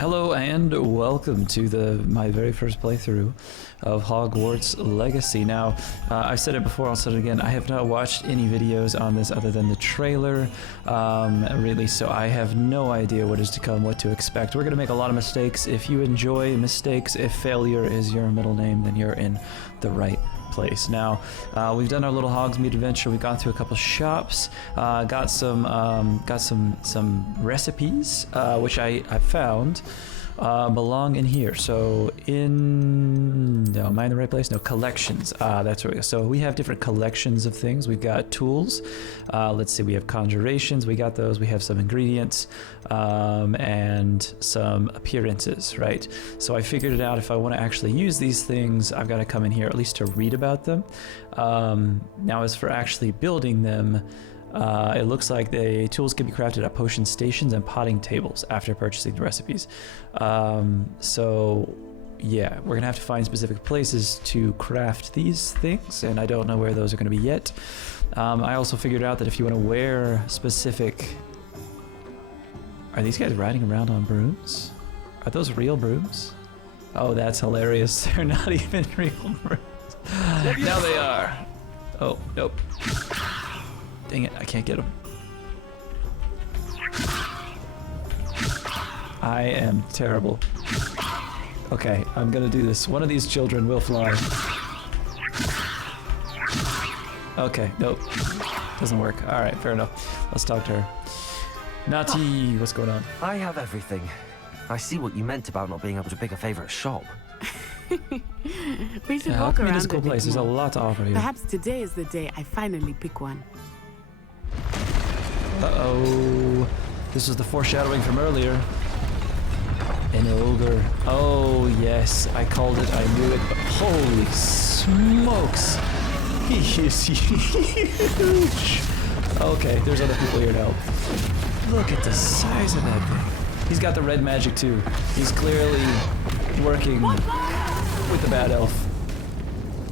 Hello and welcome to my very first playthrough of Hogwarts Legacy. Now, I've said it before, I'll say it again, I have not watched any videos on this other than the trailer, really, so I have no idea what is to come, what to expect. We're going to make a lot of mistakes. If you enjoy mistakes, if failure is your middle name, then you're in the right place. Now, we've done our little Hogsmeade adventure. We've gone through a couple shops, got some recipes, which I found belong in here. So no, am I in the right place? No, collections. That's where we go. So we have different collections of things. We've got tools. Let's see, we have conjurations. We got those. We have some ingredients and some appearances, right? So I figured it out. If I want to actually use these things, I've got to come in here at least to read about them. Now, as for actually building them, it looks like the tools can be crafted at potion stations and potting tables after purchasing the recipes. So yeah, we're gonna have to find specific places to craft these things, and I don't know where those are gonna be yet. I also figured out that if you want to wear specific... Are these guys riding around on brooms? Are those real brooms? Oh, that's hilarious. They're not even real brooms. Now they are. Oh, nope. Dang it, I can't get him. I am terrible. Okay, I'm gonna do this. One of these children will fly. Okay, nope. Doesn't work. Alright, fair enough. Let's talk to her. Nati, what's going on? I have everything. I see what you meant about not being able to pick a favorite shop. We should walk around this cool place. There's a lot to offer here. Perhaps today is the day I finally pick one. Uh-oh. This was the foreshadowing from earlier. An ogre. Oh, yes. I called it. I knew it. But holy smokes. He is huge. Okay, there's other people here to help. Look at the size of that thing. He's got the red magic, too. He's clearly working with the bad elf.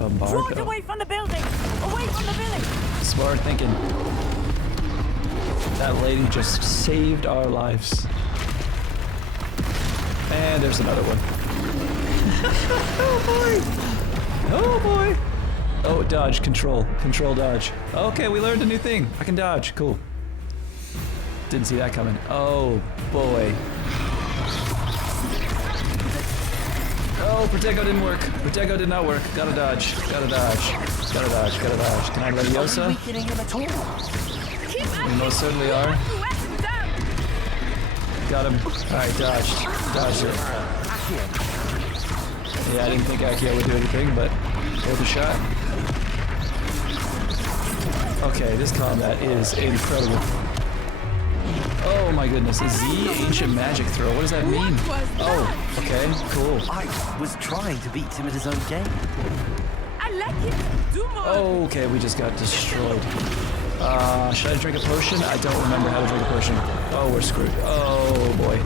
Walk away from the building! Away from the village! Smart thinking. That lady just saved our lives. And there's another one. Oh boy! Oh boy! Oh, dodge, control. Control, dodge. Okay, we learned a new thing. I can dodge. Cool. Didn't see that coming. Oh boy. Oh, Protego didn't work. Protego did not work. Gotta dodge. Gotta dodge. Gotta dodge. Gotta dodge. Can I Leviosa? Are we getting him at all? We most certainly are. Got him. Alright, dodged. Dodged it. Yeah, I didn't think Accio would do anything, but worth a shot. Okay, this combat is incredible. Oh my goodness, Z Ancient Magic Throw. What does that mean? Oh, okay, cool. I was trying to beat him at his own game. I like it! Do more! Okay, we just got destroyed. Should I drink a potion? I don't remember how to drink a potion. Oh, we're screwed. Oh boy.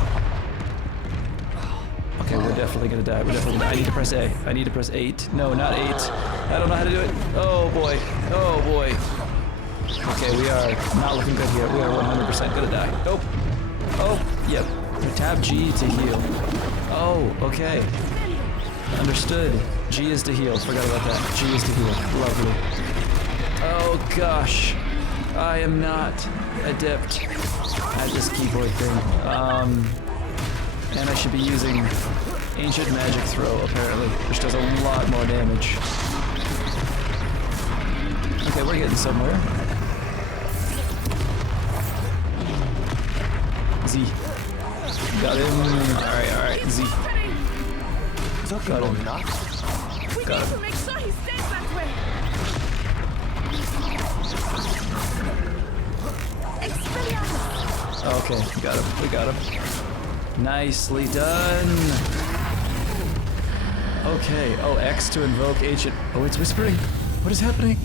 Okay, we're definitely gonna die. We're definitely gonna die. I need to press A. I need to press 8. No, not 8. I don't know how to do it. Oh boy. Oh boy. Okay, we are not looking good here. We are 100% gonna die. Nope. Oh, yep. Tap G to heal. Oh, okay. Understood. G is to heal. Forgot about that. G is to heal. Lovely. Oh gosh. I am not adept at this keyboard thing. And I should be using Ancient Magic Throw, apparently, which does a lot more damage. Okay, we're getting somewhere. Z. Got him. Alright, Z. Took him long enough. We need to make sure he stays that way! Expelliarmus! Okay, we got him. We got him. Nicely done. Okay. Oh, X to invoke ancient. Oh, it's whispering. What is happening?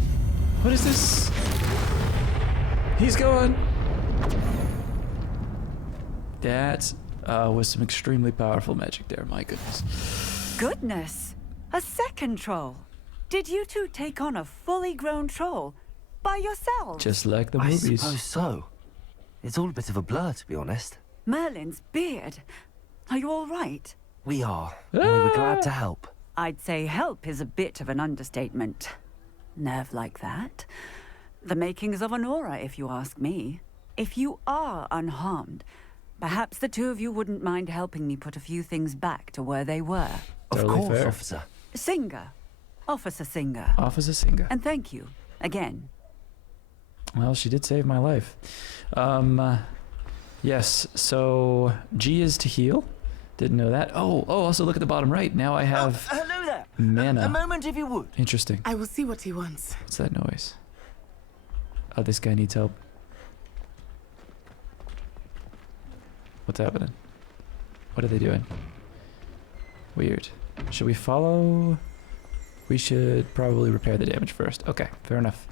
What is this? He's gone. That was some extremely powerful magic there. My goodness. Goodness! A second troll! Did you two take on a fully grown troll by yourselves? Just like the I movies. suppose so. It's all a bit of a blur, to be honest. Merlin's beard. Are you all right? We are. And we were glad to help. I'd say help is a bit of an understatement. Nerve like that. The makings of an aura, if you ask me. If you are unharmed, perhaps the two of you wouldn't mind helping me put a few things back to where they were. Of Totally course, fair. officer. Singer. Officer Singer. Officer Singer. And thank you, again. Well, she did save my life. Yes, so G is to heal. Didn't know that. Oh, also look at the bottom right. Now I have Hello there. mana. A moment, if you would. Interesting. I will see what he wants. What's that noise? Oh, this guy needs help. What's happening? What are they doing? Weird. Should we follow? We should probably repair the damage first. Okay, fair enough.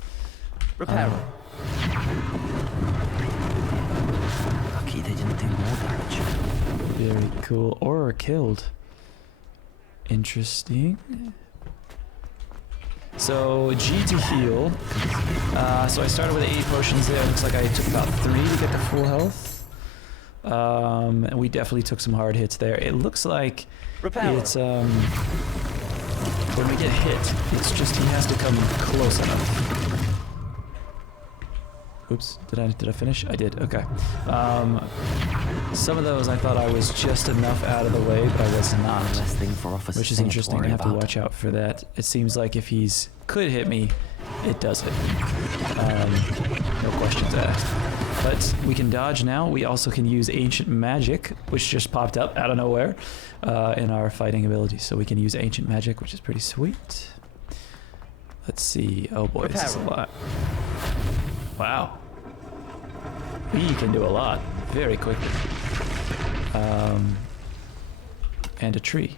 Repair. Lucky they didn't do more damage. Very cool. Or killed. Interesting. So G to heal. So I started with 80 potions there. Looks like I took about 3 to get to full health. And we definitely took some hard hits there. It looks like Repair. it's when we get hit, it's just he has to come close enough. Oops, did I finish? I did. Okay. Some of those I thought I was just enough out of the way, but I was not. Less thing for Officer Which is Singer interesting. I worry have to about. watch out for that. It seems like if he's could hit me, it does hit me. No questions asked. But we can dodge now. We also can use Ancient Magic, which just popped up out of nowhere in our fighting abilities. So we can use Ancient Magic, which is pretty sweet. Let's see. Oh boy, this is a lot. Wow. We can do a lot very quickly. And a tree.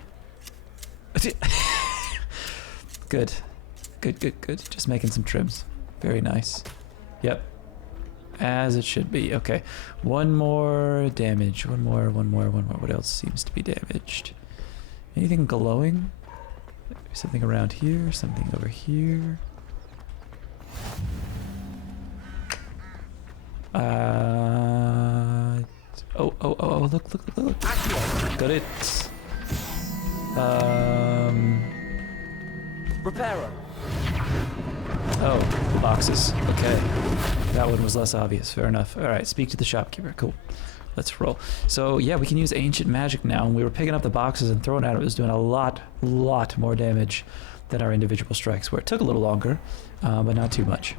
Good. Good. Just making some trims. Very nice. Yep. As it should be. Okay. One more damage. One more. What else seems to be damaged? Anything glowing? Something around here. Something over here. Oh, look. Got it. Repairer. Oh, boxes. Okay. That one was less obvious. Fair enough. Alright, speak to the shopkeeper. Cool. Let's roll. So, yeah, we can use Ancient Magic now. And we were picking up the boxes and throwing at it. It was doing a lot more damage than our individual strikes, where it took a little longer, but not too much.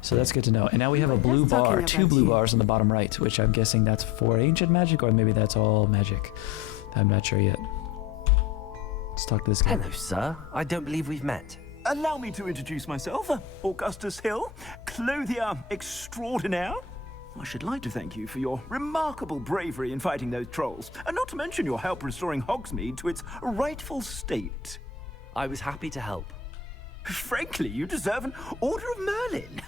So that's good to know. And now we have a blue Just talking bar, about 2 blue you. bars on the bottom right, which I'm guessing that's for Ancient Magic, or maybe that's all magic. I'm not sure yet. Let's talk to this guy. Hello, sir. I don't believe we've met. Allow me to introduce myself, Augustus Hill, clothier extraordinaire. I should like to thank you for your remarkable bravery in fighting those trolls, and not to mention your help restoring Hogsmeade to its rightful state. I was happy to help. Frankly, you deserve an Order of Merlin,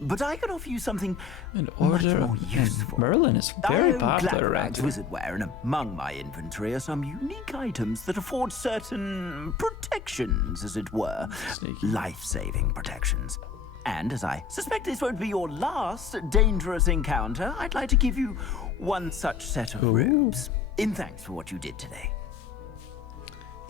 but I can offer you something An much order more of useful. Merlin is I very own popular around Blackbags here. wizard wear, and among my inventory are some unique items that afford certain protections, as it were. Sneaky. Life-saving protections. And as I suspect this won't be your last dangerous encounter, I'd like to give you one such set of robes, in thanks for what you did today.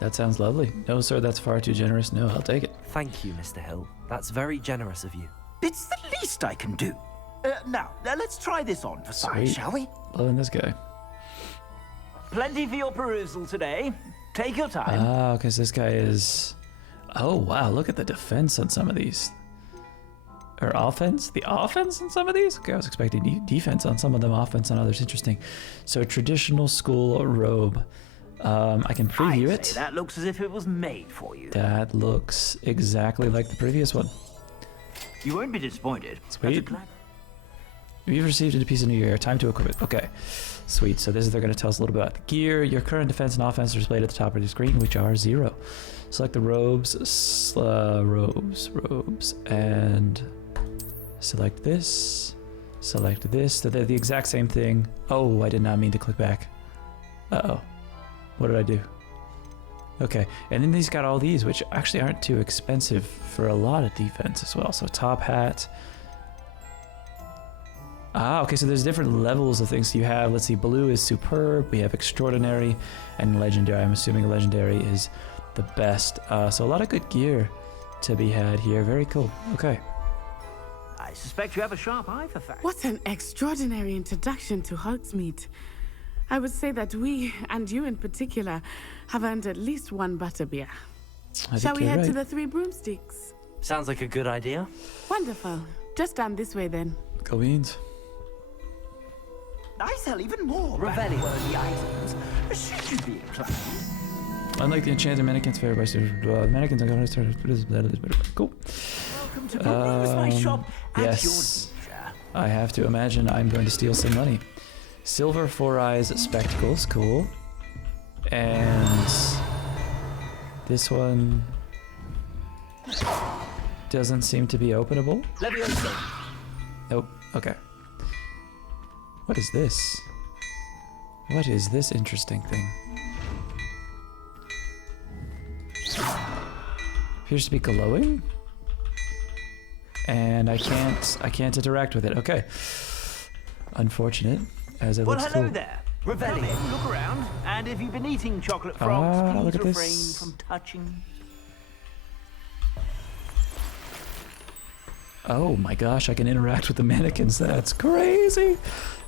That sounds lovely. No, sir, that's far too generous. No, I'll take it. Thank you, Mr. Hill. That's very generous of you. It's the least I can do. Now, let's try this on for size, Sweet. shall we? Loving this guy. Plenty for your perusal today. Take your time. Ah, because this guy is... Oh, wow, look at the defense on some of these. Or offense? The offense on some of these? Okay, I was expecting defense on some of them, offense on others. Interesting. So, traditional school robe. I can preview I'd say it. that looks as if it was made for you. That looks exactly like the previous one. You won't be disappointed. Sweet. That's a You've received a piece of new gear. Time to equip it. Okay. Sweet. So this is they're going to tell us a little bit about the gear. Your current defense and offense are displayed at the top of the screen, which are 0. Select the robes, robes, and select this. Select this. So they're the exact same thing. Oh, I did not mean to click back. Uh-oh. What did I do? Okay. And then he's got all these, which actually aren't too expensive for a lot of defense as well. So top hat. Ah, okay, so there's different levels of things. You have, let's see, blue is superb, we have extraordinary, and legendary. I'm assuming legendary is the best. So a lot of good gear to be had here. Very cool. Okay. I suspect you have a sharp eye for facts. What an extraordinary introduction to Hogsmeade. I would say that we, and you in particular, have earned at least one butterbeer. Shall we head to the Three Broomsticks? Sounds like a good idea. Wonderful. Just down this way then. Go beans. I sell even more Revelio. worthy items. Should you be inclined? Unlike the enchanted mannequins fair by mannequins are going to start. Cool. Welcome to my shop at Yes. your leisure. I have to imagine I'm going to steal some money. Silver Four Eyes spectacles, cool. And this one doesn't seem to be openable. Leviosa. Nope. Okay. What is this? What is this interesting thing? Appears to be glowing. And I can't interact with it. Okay. Unfortunate, as it Well, looks hello cool. there. Revelio. Look around, and if you've been eating chocolate frogs, Ah, look please at refrain this. from touching. Oh my gosh, I can interact with the mannequins. That's crazy.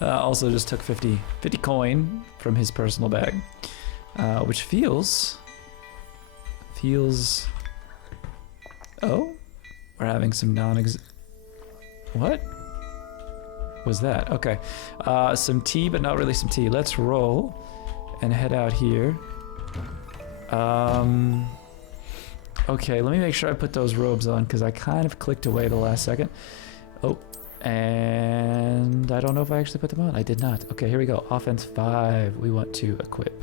Also just took 50 coin from his personal bag, which feels... Oh, we're having some What was that? Okay, some tea, but not really some tea. Let's roll and head out here. Okay, let me make sure I put those robes on because I kind of clicked away the last second. Oh, and I don't know if I actually put them on. I did not. Okay, here we go. Offense 5. We want to equip.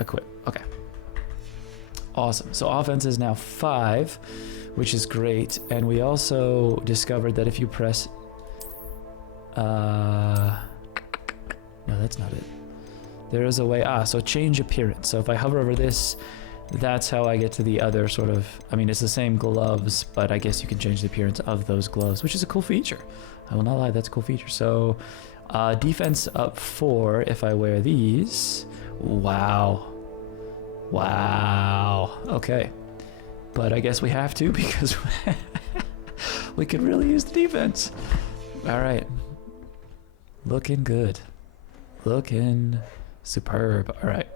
Equip. Okay. Awesome. So offense is now 5, which is great. And we also discovered that if you press... No, that's not it. There is a way... so change appearance. So if I hover over this... That's how I get to the other sort of... I mean, it's the same gloves, but I guess you can change the appearance of those gloves, which is a cool feature. I will not lie, that's a cool feature. So, defense up 4 if I wear these. Wow. Wow. Okay. But I guess we have to because we could really use the defense. All right. Looking good. Looking superb. All right.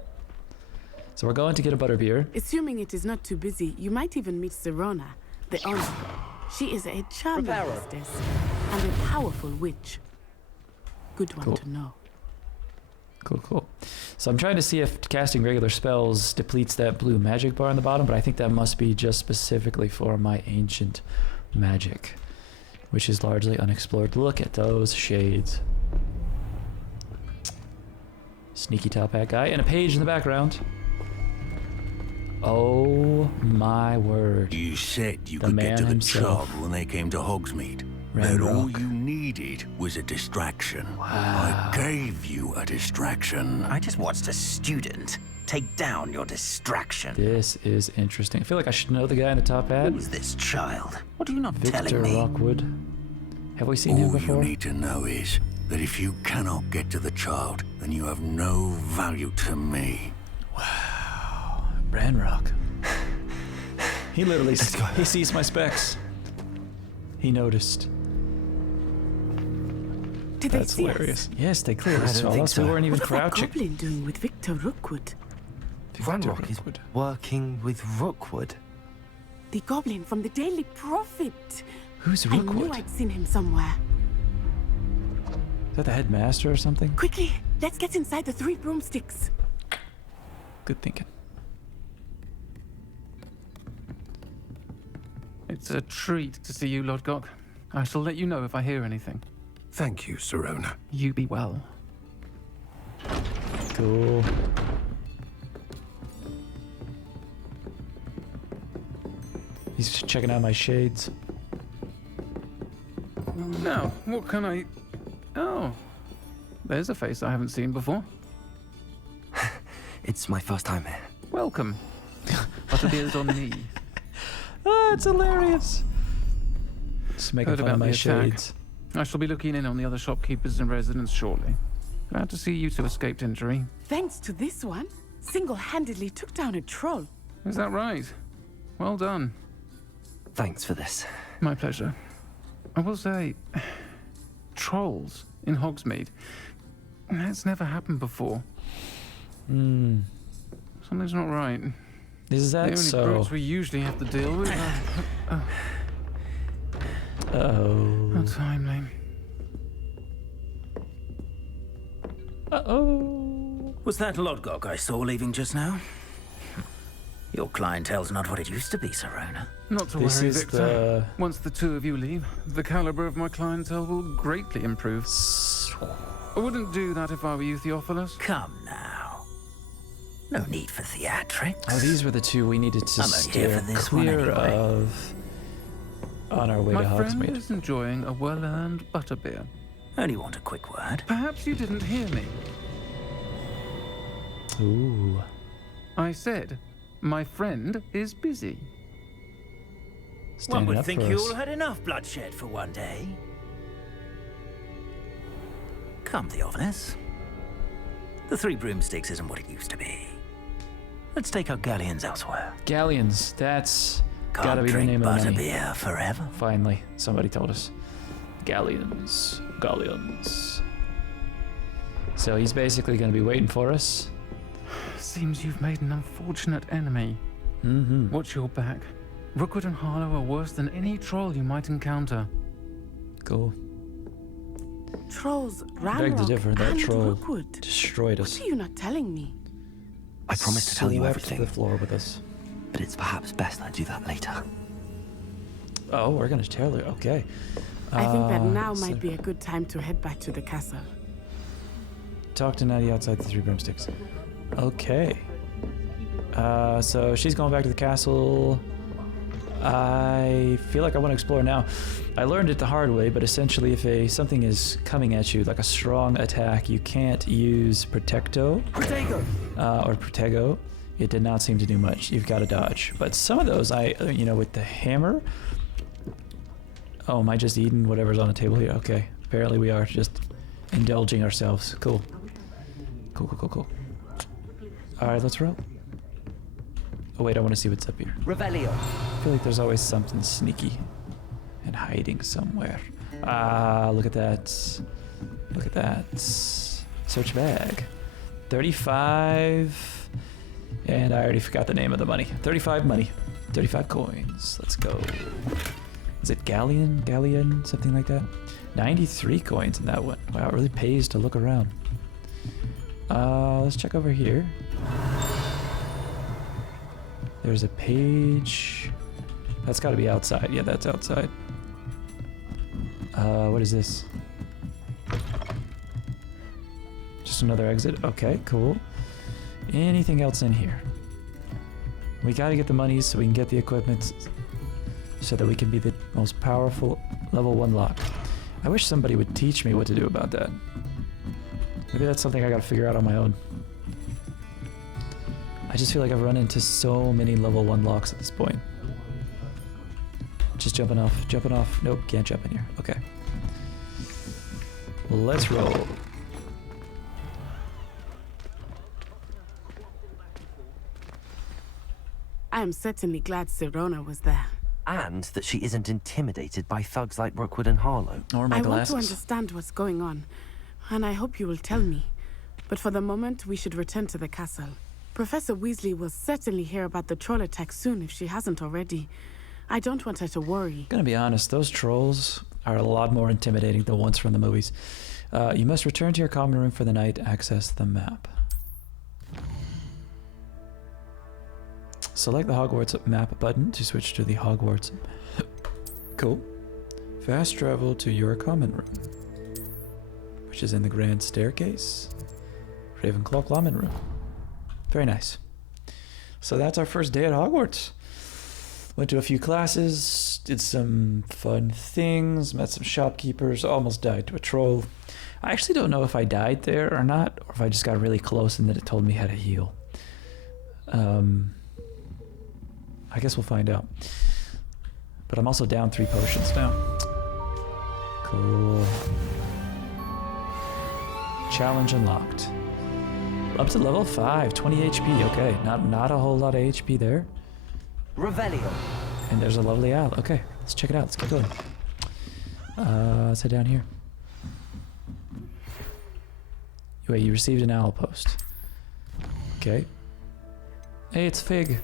So we're going to get a butterbeer. Assuming it is not too busy, you might even meet Serona, the owner. She is a charming hostess and a powerful witch. Good one to know. Cool. So I'm trying to see if casting regular spells depletes that blue magic bar on the bottom, but I think that must be just specifically for my ancient magic, which is largely unexplored. Look at those shades. Sneaky top hat guy and a page in the background. Oh my word. You said you The could man get to the himself. job when they came to Hogsmeade. Red That all Rock. you needed was a distraction. I gave you a distraction. I just watched a student take down your distraction. This is interesting. I feel like I should know the guy in the top hat. Who's this child? What are you not Victor telling me? Rockwood. Have we seen him All you before? need to know is that if you cannot get to the child, then you have no value to me. Ranrock. He literally he sees my specs. He noticed. Did That's they see hilarious. us? Yes, they clearly I don't saw think us. so. We weren't even What is that crouching. goblin doing with Victor Rookwood? Ranrock is working with Rookwood. The goblin from the Daily Prophet. Who's I knew Rookwood? I'd seen him somewhere. Is that the headmaster or something? Quickly, let's get inside the Three Broomsticks. Good thinking. It's a treat to see you, Lord Gok. I shall let you know if I hear anything. Thank you, Serona. You be well. Cool. He's checking out my shades. Now, what can I... Oh, there's a face I haven't seen before. It's my first time here. Welcome. Butterbeer's on me. Ah, it's hilarious. Just making Heard fun about of my the attack. shades. I shall be looking in on the other shopkeepers and residents shortly. Glad to see you two escaped injury. Thanks to this one, single-handedly took down a troll. Is that right? Well done. Thanks for this. My pleasure. I will say, trolls in Hogsmeade. That's never happened before. Something's not right. Is that the only so? brutes we usually have to deal with. Uh-oh. How timely. Uh-oh. Was that Lodgok I saw leaving just now? Your clientele's not what it used to be, Sirona. Not to This worry, is Victor. Once the two of you leave, the caliber of my clientele will greatly improve. I wouldn't do that if I were you, Theophilus. Come now. No need for theatrics. Oh, these were the two we needed to I'm only here steer for this one clear anyway. of on our way My to friend Hogsmeade. is enjoying a well-earned butterbeer. Only want a quick word. Perhaps you didn't hear me. Ooh. I said, my friend is busy. One Standing would up think for you us. all had enough bloodshed for one day. Come, Theophilus. The Three Broomsticks isn't what it used to be. Let's take our galleons elsewhere. Galleons, that's Can't gotta be the drink name of the money. butterbeer forever. Finally, somebody told us. Galleons. Galleons. So he's basically gonna be waiting for us. Seems you've made an unfortunate enemy. Mm-hmm. Watch your back. Rookwood and Harlow are worse than any troll you might encounter. Cool. Trolls, Beg to Ranrock, differ, that and troll Rookwood. destroyed us. What are you not telling me? I promise to tell you Swept everything, the floor with us. but it's perhaps best I do that later. Oh, we're gonna tell her. Okay. I think that now so might be a good time to head back to the castle. Talk to Natty outside the Three Broomsticks. Okay. So she's going back to the castle. I feel like I want to explore now. I learned it the hard way, but essentially if something is coming at you, like a strong attack, you can't use Protego. Or Protego. It did not seem to do much. You've got to dodge. But some of those, with the hammer... Oh, am I just eating whatever's on the table here? Okay. Apparently we are just indulging ourselves. Cool. Cool. Alright, let's roll. Oh wait, I want to see what's up here. Revelio. I feel like there's always something sneaky and hiding somewhere. Ah, look at that. Look at that. Search bag. 35. And I already forgot the name of the money. 35 money. 35 coins. Let's go. Is it galleon? Galleon? Something like that? 93 coins in that one. Wow, it really pays to look around. Let's check over here. There's a page. That's got to be outside. Yeah, that's outside. What is this? Just another exit. Okay, cool. Anything else in here? We got to get the monies so we can get the equipment so that we can be the most powerful level 1 lock. I wish somebody would teach me what to do about that. Maybe that's something I got to figure out on my own. I just feel like I've run into so many level 1 locks at this point. Just jumping off. Nope, can't jump in here. Okay. Let's roll. I am certainly glad Sirona was there. And that she isn't intimidated by thugs like Rookwood and Harlow. Or my I glasses. want to understand what's going on, and I hope you will tell me. But for the moment, we should return to the castle. Professor Weasley will certainly hear about the troll attack soon if she hasn't already. I don't want her to worry. Gonna be honest, those trolls are a lot more intimidating than ones from the movies. You must return to your common room for the night. Access the map. Select the Hogwarts map button to switch to the Hogwarts. Cool. Fast travel to your common room, which is in the grand staircase. Ravenclaw common room. Very nice. So that's our first day at Hogwarts. Went to a few classes, did some fun things, met some shopkeepers, almost died to a troll. I actually don't know if I died there or not, or if I just got really close and then it told me how to heal. I guess we'll find out. But I'm also down 3 potions now. Cool. Challenge unlocked. Up to level 5, 20 HP. Okay, not a whole lot of HP there. Revelio. And there's a lovely owl. Okay, let's check it out. Let's keep going. Let's head down here. Wait, you received an owl post. Okay. Hey, it's Fig.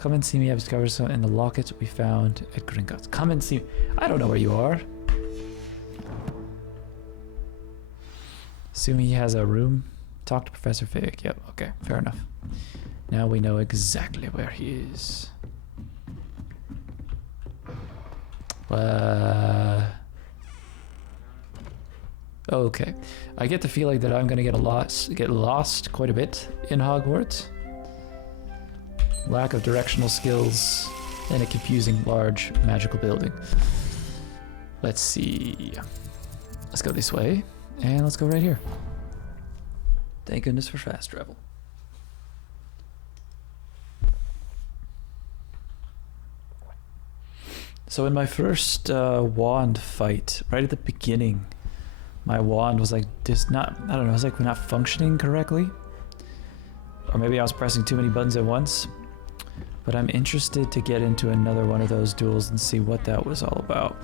Come and see me. I've discovered some in the locket we found at Gringotts. Come and see me. I don't know where you are. Assume he has a room. Talk to Professor Fig. Yep, okay, fair enough. Now we know exactly where he is. Okay. I get the feeling that I'm gonna get lost quite a bit in Hogwarts. Lack of directional skills and a confusing large magical building. Let's see. Let's go this way, and let's go right here. Thank goodness for fast travel. So in my first wand fight, right at the beginning, my wand was like just not, I don't know, it was like not functioning correctly. Or maybe I was pressing too many buttons at once. But I'm interested to get into another one of those duels and see what that was all about.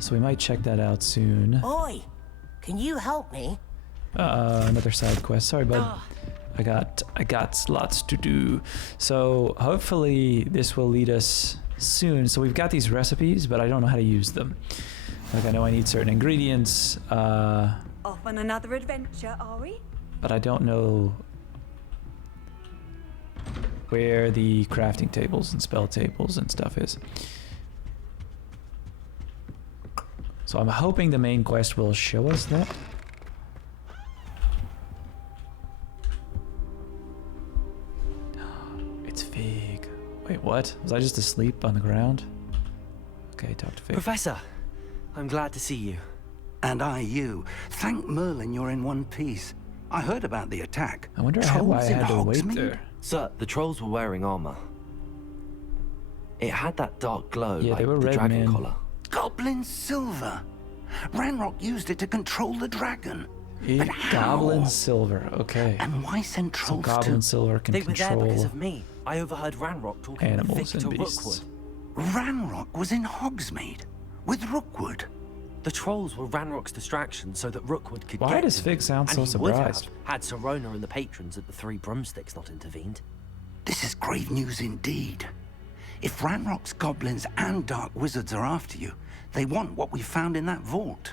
So we might check that out soon. Oi, can you help me? Another side quest. Sorry, bud. I got lots to do. So hopefully this will lead us soon. So we've got these recipes, but I don't know how to use them. Like I know I need certain ingredients. Off on another adventure, are we? But I don't know where the crafting tables and spell tables and stuff is. So I'm hoping the main quest will show us that. It's Fig. Wait, what? Was I just asleep on the ground? Okay, talk to Fig. Professor, I'm glad to see you. And I you. Thank Merlin you're in one piece. I heard about the attack. I wonder why I had to wait there. Sir, the trolls were wearing armor. It had that dark glow, yeah, like they were the red, dragon man. collar. Goblin silver. Ranrock used it to control the dragon. Goblin silver, okay. And why send So trolls goblin silver can They were there because control of me. I overheard Ranrock talking animals with Vic and to beasts. Rookwood. Ranrock was in Hogsmeade with Rookwood. The trolls were Ranrock's distraction so that Rookwood could Why get does to Fig them, sound and so he would surprised? have had Serona and the patrons at the Three Broomsticks not intervened. This is grave news indeed. If Ranrock's goblins and dark wizards are after you, they want what we found in that vault.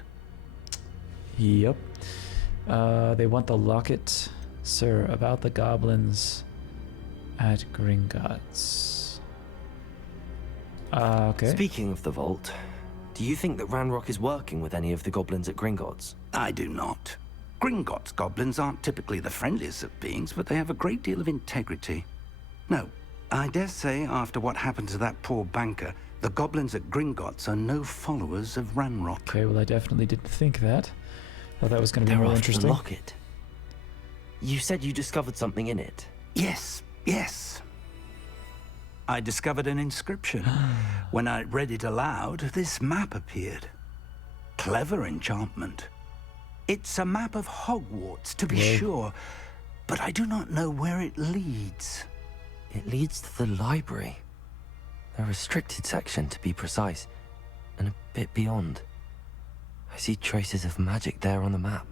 Yep. They want the locket. Sir, about the goblins at Gringotts. Okay. Speaking of the vault, do you think that Ranrock is working with any of the goblins at Gringotts? I do not. Gringotts goblins aren't typically the friendliest of beings, but they have a great deal of integrity. No, I dare say after what happened to that poor banker, the goblins at Gringotts are no followers of Ranrock. Okay, well I definitely didn't think that. Thought that was going to be They're more after interesting. the locket. You said you discovered something in it. Yes. I discovered an inscription. When I read it aloud, this map appeared. Clever enchantment. It's a map of Hogwarts, to be sure, but I do not know where it leads. It leads to the library. A restricted section, to be precise, and a bit beyond. I see traces of magic there on the map.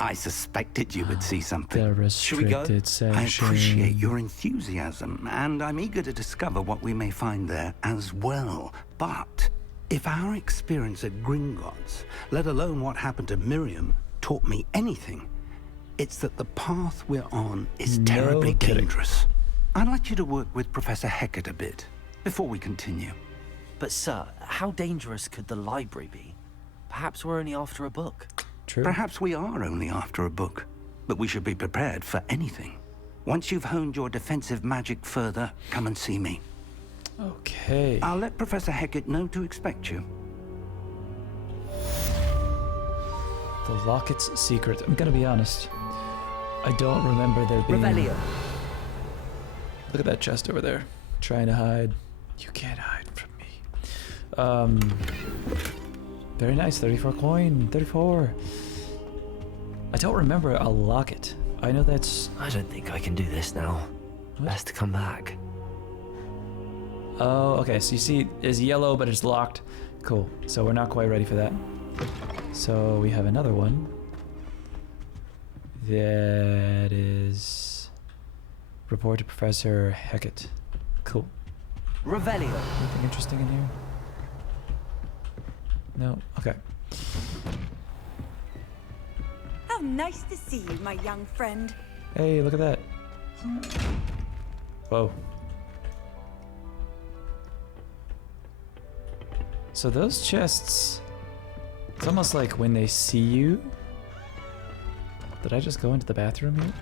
I suspected you would see something. The restricted section. I appreciate your enthusiasm, and I'm eager to discover what we may find there as well. But if our experience at Gringotts, let alone what happened to Miriam, taught me anything, it's that the path we're on is terribly dangerous. I'd like you to work with Professor Hecat a bit before we continue. But sir, how dangerous could the library be? Perhaps we're only after a book. True. Perhaps we are only after a book, but we should be prepared for anything. Once you've honed your defensive magic further, come and see me. Okay. I'll let Professor Hecat know to expect you. The locket's secret. I'm gonna be honest. I don't remember there being... Revelio. Look at that chest over there. Trying to hide. You can't hide from me. Very nice, 34 coin, 34. I don't remember a locket. I know that's... I don't think I can do this now. What? Best to come back. Oh, okay, so you see it's yellow, but it's locked. Cool, so we're not quite ready for that. So we have another one. That is... Report to Professor Hackett. Cool. Revelio. Anything interesting in here? No? Okay. How nice to see you, my young friend. Hey, look at that. Whoa. So those chests... It's almost like when they see you... Did I just go into the bathroom here?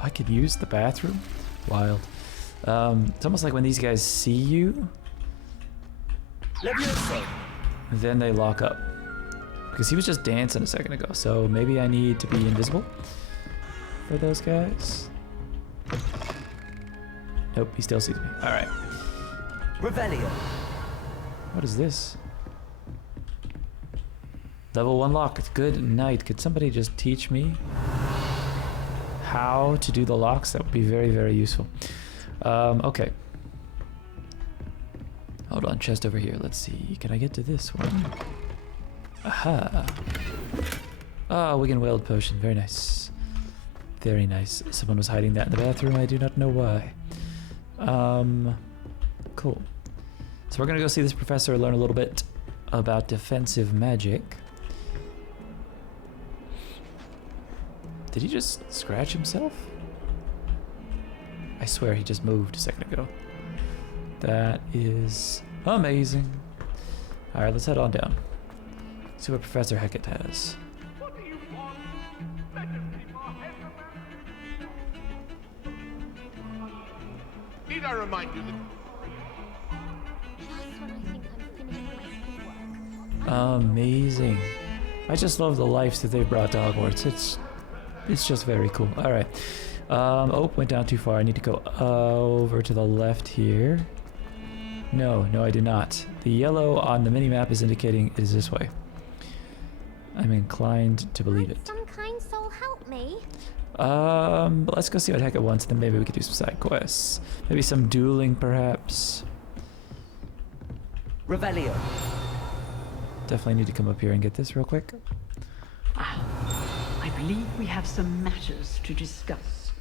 I could use the bathroom? Wild. It's almost like when these guys see you... Then they lock up. Because he was just dancing a second ago, so maybe I need to be invisible for those guys. Nope, he still sees me. Alright. Revelio. What is this? Level 1 lock. Good night. Could somebody just teach me how to do the locks? That would be very, very useful. Okay. Hold on, chest over here. Let's see. Can I get to this one? Aha. Ah, Wigan Weld potion. Very nice. Very nice. Someone was hiding that in the bathroom. I do not know why. Cool. So we're gonna go see this professor, learn a little bit about defensive magic. Did he just scratch himself? I swear he just moved a second ago. That is amazing. Alright, let's head on down. See what Professor Hackett has. Need I remind you that... Amazing. I just love the lives that they've brought to Hogwarts. It's just very cool. Alright. Oh, went down too far. I need to go over to the left here. No, I do not. The yellow on the mini-map is indicating it is this way. I'm inclined to believe it. Some kind soul help me. But let's go see what Hackett wants, and then maybe we could do some side quests. Maybe some dueling, perhaps. Revelio. Definitely need to come up here and get this real quick. I believe we have some matters to discuss.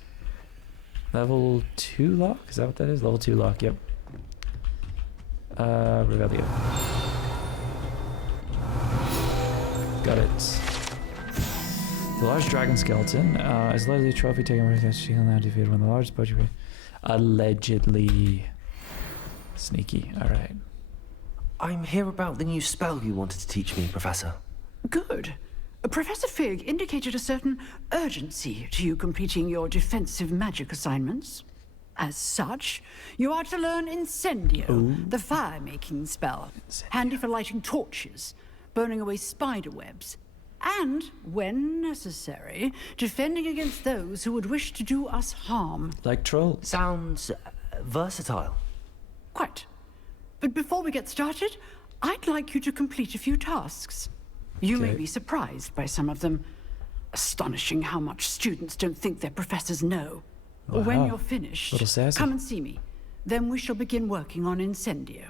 Level 2 lock? Is that what that is? Level 2 lock, yep. Revelio. Got it. The large dragon skeleton is allegedly a trophy taken away from Shield now defeated when the largest poetry. Allegedly. Sneaky, alright. I'm here about the new spell you wanted to teach me, Professor. Good. Professor Fig indicated a certain urgency to you completing your defensive magic assignments. As such, you are to learn Incendio, the fire-making spell, handy for lighting torches, burning away spider webs, and, when necessary, defending against those who would wish to do us harm. Like trolls. Sounds versatile. Quite. But before we get started, I'd like you to complete a few tasks. You may be surprised by some of them. Astonishing how much students don't think their professors know. Wow. When you're finished, Little sassy. come and see me. Then we shall begin working on Incendio.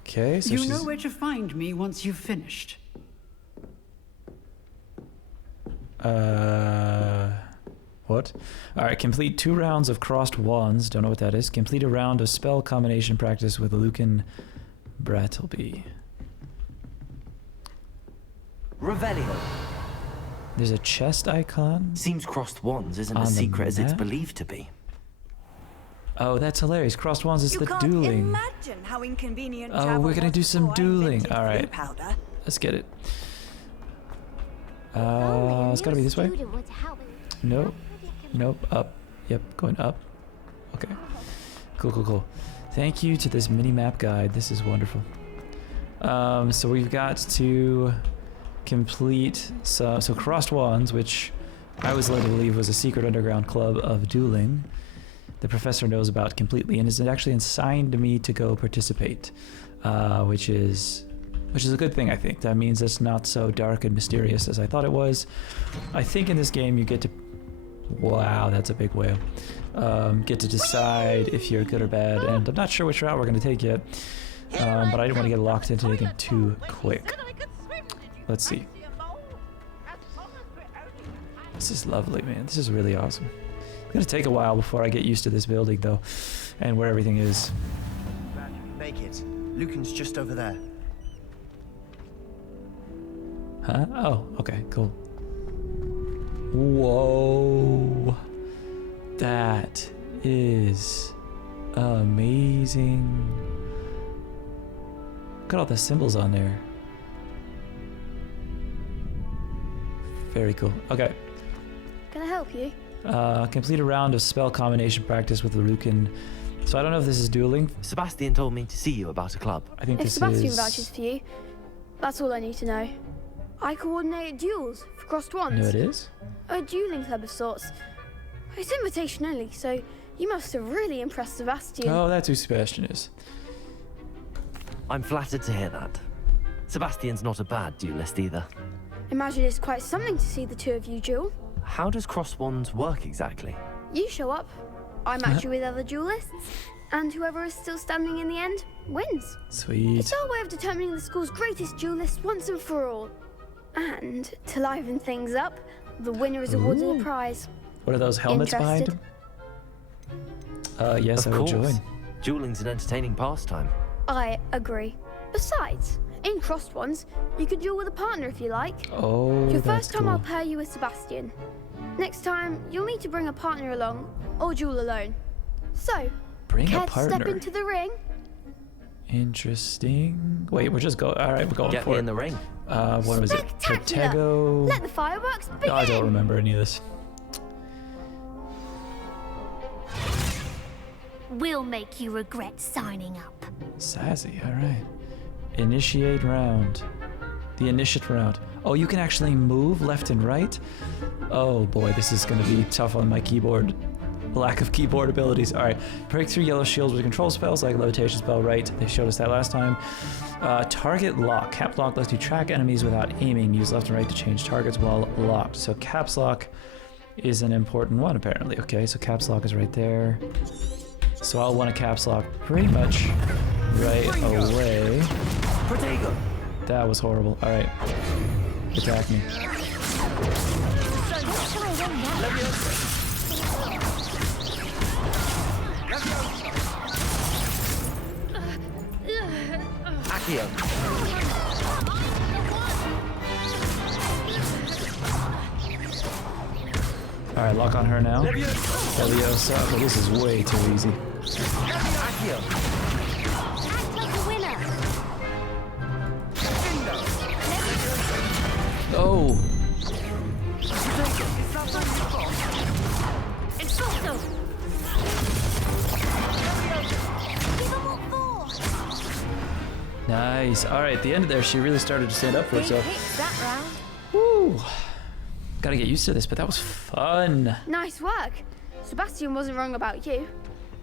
Okay, so you know where to find me once you've finished. What? Alright, complete 2 rounds of crossed wands. Don't know what that is. Complete a round of spell combination practice with Lucan Brattleby. Revelio. There's a chest icon? Seems crossed wands isn't On as the secret as it's map? believed to be. Oh, that's hilarious. Crossed wands is You the can't dueling. imagine how inconvenient Oh, travel we're gonna was do some before I dueling. invented Alright. blue powder. Let's get it. It's gotta be this way? Nope. Nope. Up. Yep, going up. Okay. Cool. Thank you to this mini-map guide. This is wonderful. So we've got to complete so crossed wands, which I was led to believe was a secret underground club of dueling. the professor knows about completely and has actually assigned me to go participate, which is a good thing, I think. That means it's not so dark and mysterious as I thought it was. I think in this game you get to... Wow, that's a big whale. Get to decide if you're good or bad, and I'm not sure which route we're going to take yet, but I didn't want to get locked into anything too quick. Let's see. This is lovely, man. This is really awesome. It's going to take a while before I get used to this building, though, and where everything is. Make it. Lucan's just over there. Huh? Oh, okay, cool. Whoa. That is amazing. Look at all the symbols on there. Very cool. Okay. Can I help you? Complete a round of spell combination practice with the Lucan. So I don't know if this is dueling. Sebastian told me to see you about a club. I think if this Sebastian is... vouches for you, that's all I need to know. I coordinate duels for crossed wands. No, it is? A dueling club of sorts. It's invitation only, so you must have really impressed Sebastian. Oh, that's who Sebastian is. I'm flattered to hear that. Sebastian's not a bad duelist either. Imagine it's quite something to see the two of you duel. How does cross wands work exactly? You show up, I match you with other duelists, and whoever is still standing in the end wins. Sweet. It's our way of determining the school's greatest duelist once and for all. And to liven things up, the winner is awarded a prize. What are those helmets behind him? Yes, I will join. Dueling's an entertaining pastime. I agree. Besides, in crossed ones, you can duel with a partner if you like. Oh, Your that's first time cool. I'll pair you with Sebastian. Next time, you'll need to bring a partner along, or duel alone. So, Bring a care to step partner. into the ring? Interesting. Wait, we're just going. All right, we're going Get for me it. in the ring. What was it? Spectacular! Protego. Let the fireworks begin! I don't remember any of this. We'll make you regret signing up. Sassy. All right. Initiate round. The initiate round. Oh, you can actually move left and right? Oh boy, this is going to be tough on my keyboard. Lack of keyboard abilities. All right. Break through yellow shields with control spells like levitation spell, right? They showed us that last time. Target lock. Cap lock lets you track enemies without aiming. Use left and right to change targets while locked. So caps lock is an important one, apparently. Okay, so caps lock is right there. So I'll want a caps lock pretty much right away. Protego. That was horrible. All right. Attack me. Accio. All right, lock on her now. Leviosa. Oh, this is way too easy. Accio. Act like a winner. Oh. It's also. Give 'em what for. Nice. All right, at the end of there, she really started to stand up for Big herself. hits that round. Woo. Gotta get used to this, but that was fun. Nice work. Sebastian wasn't wrong about you.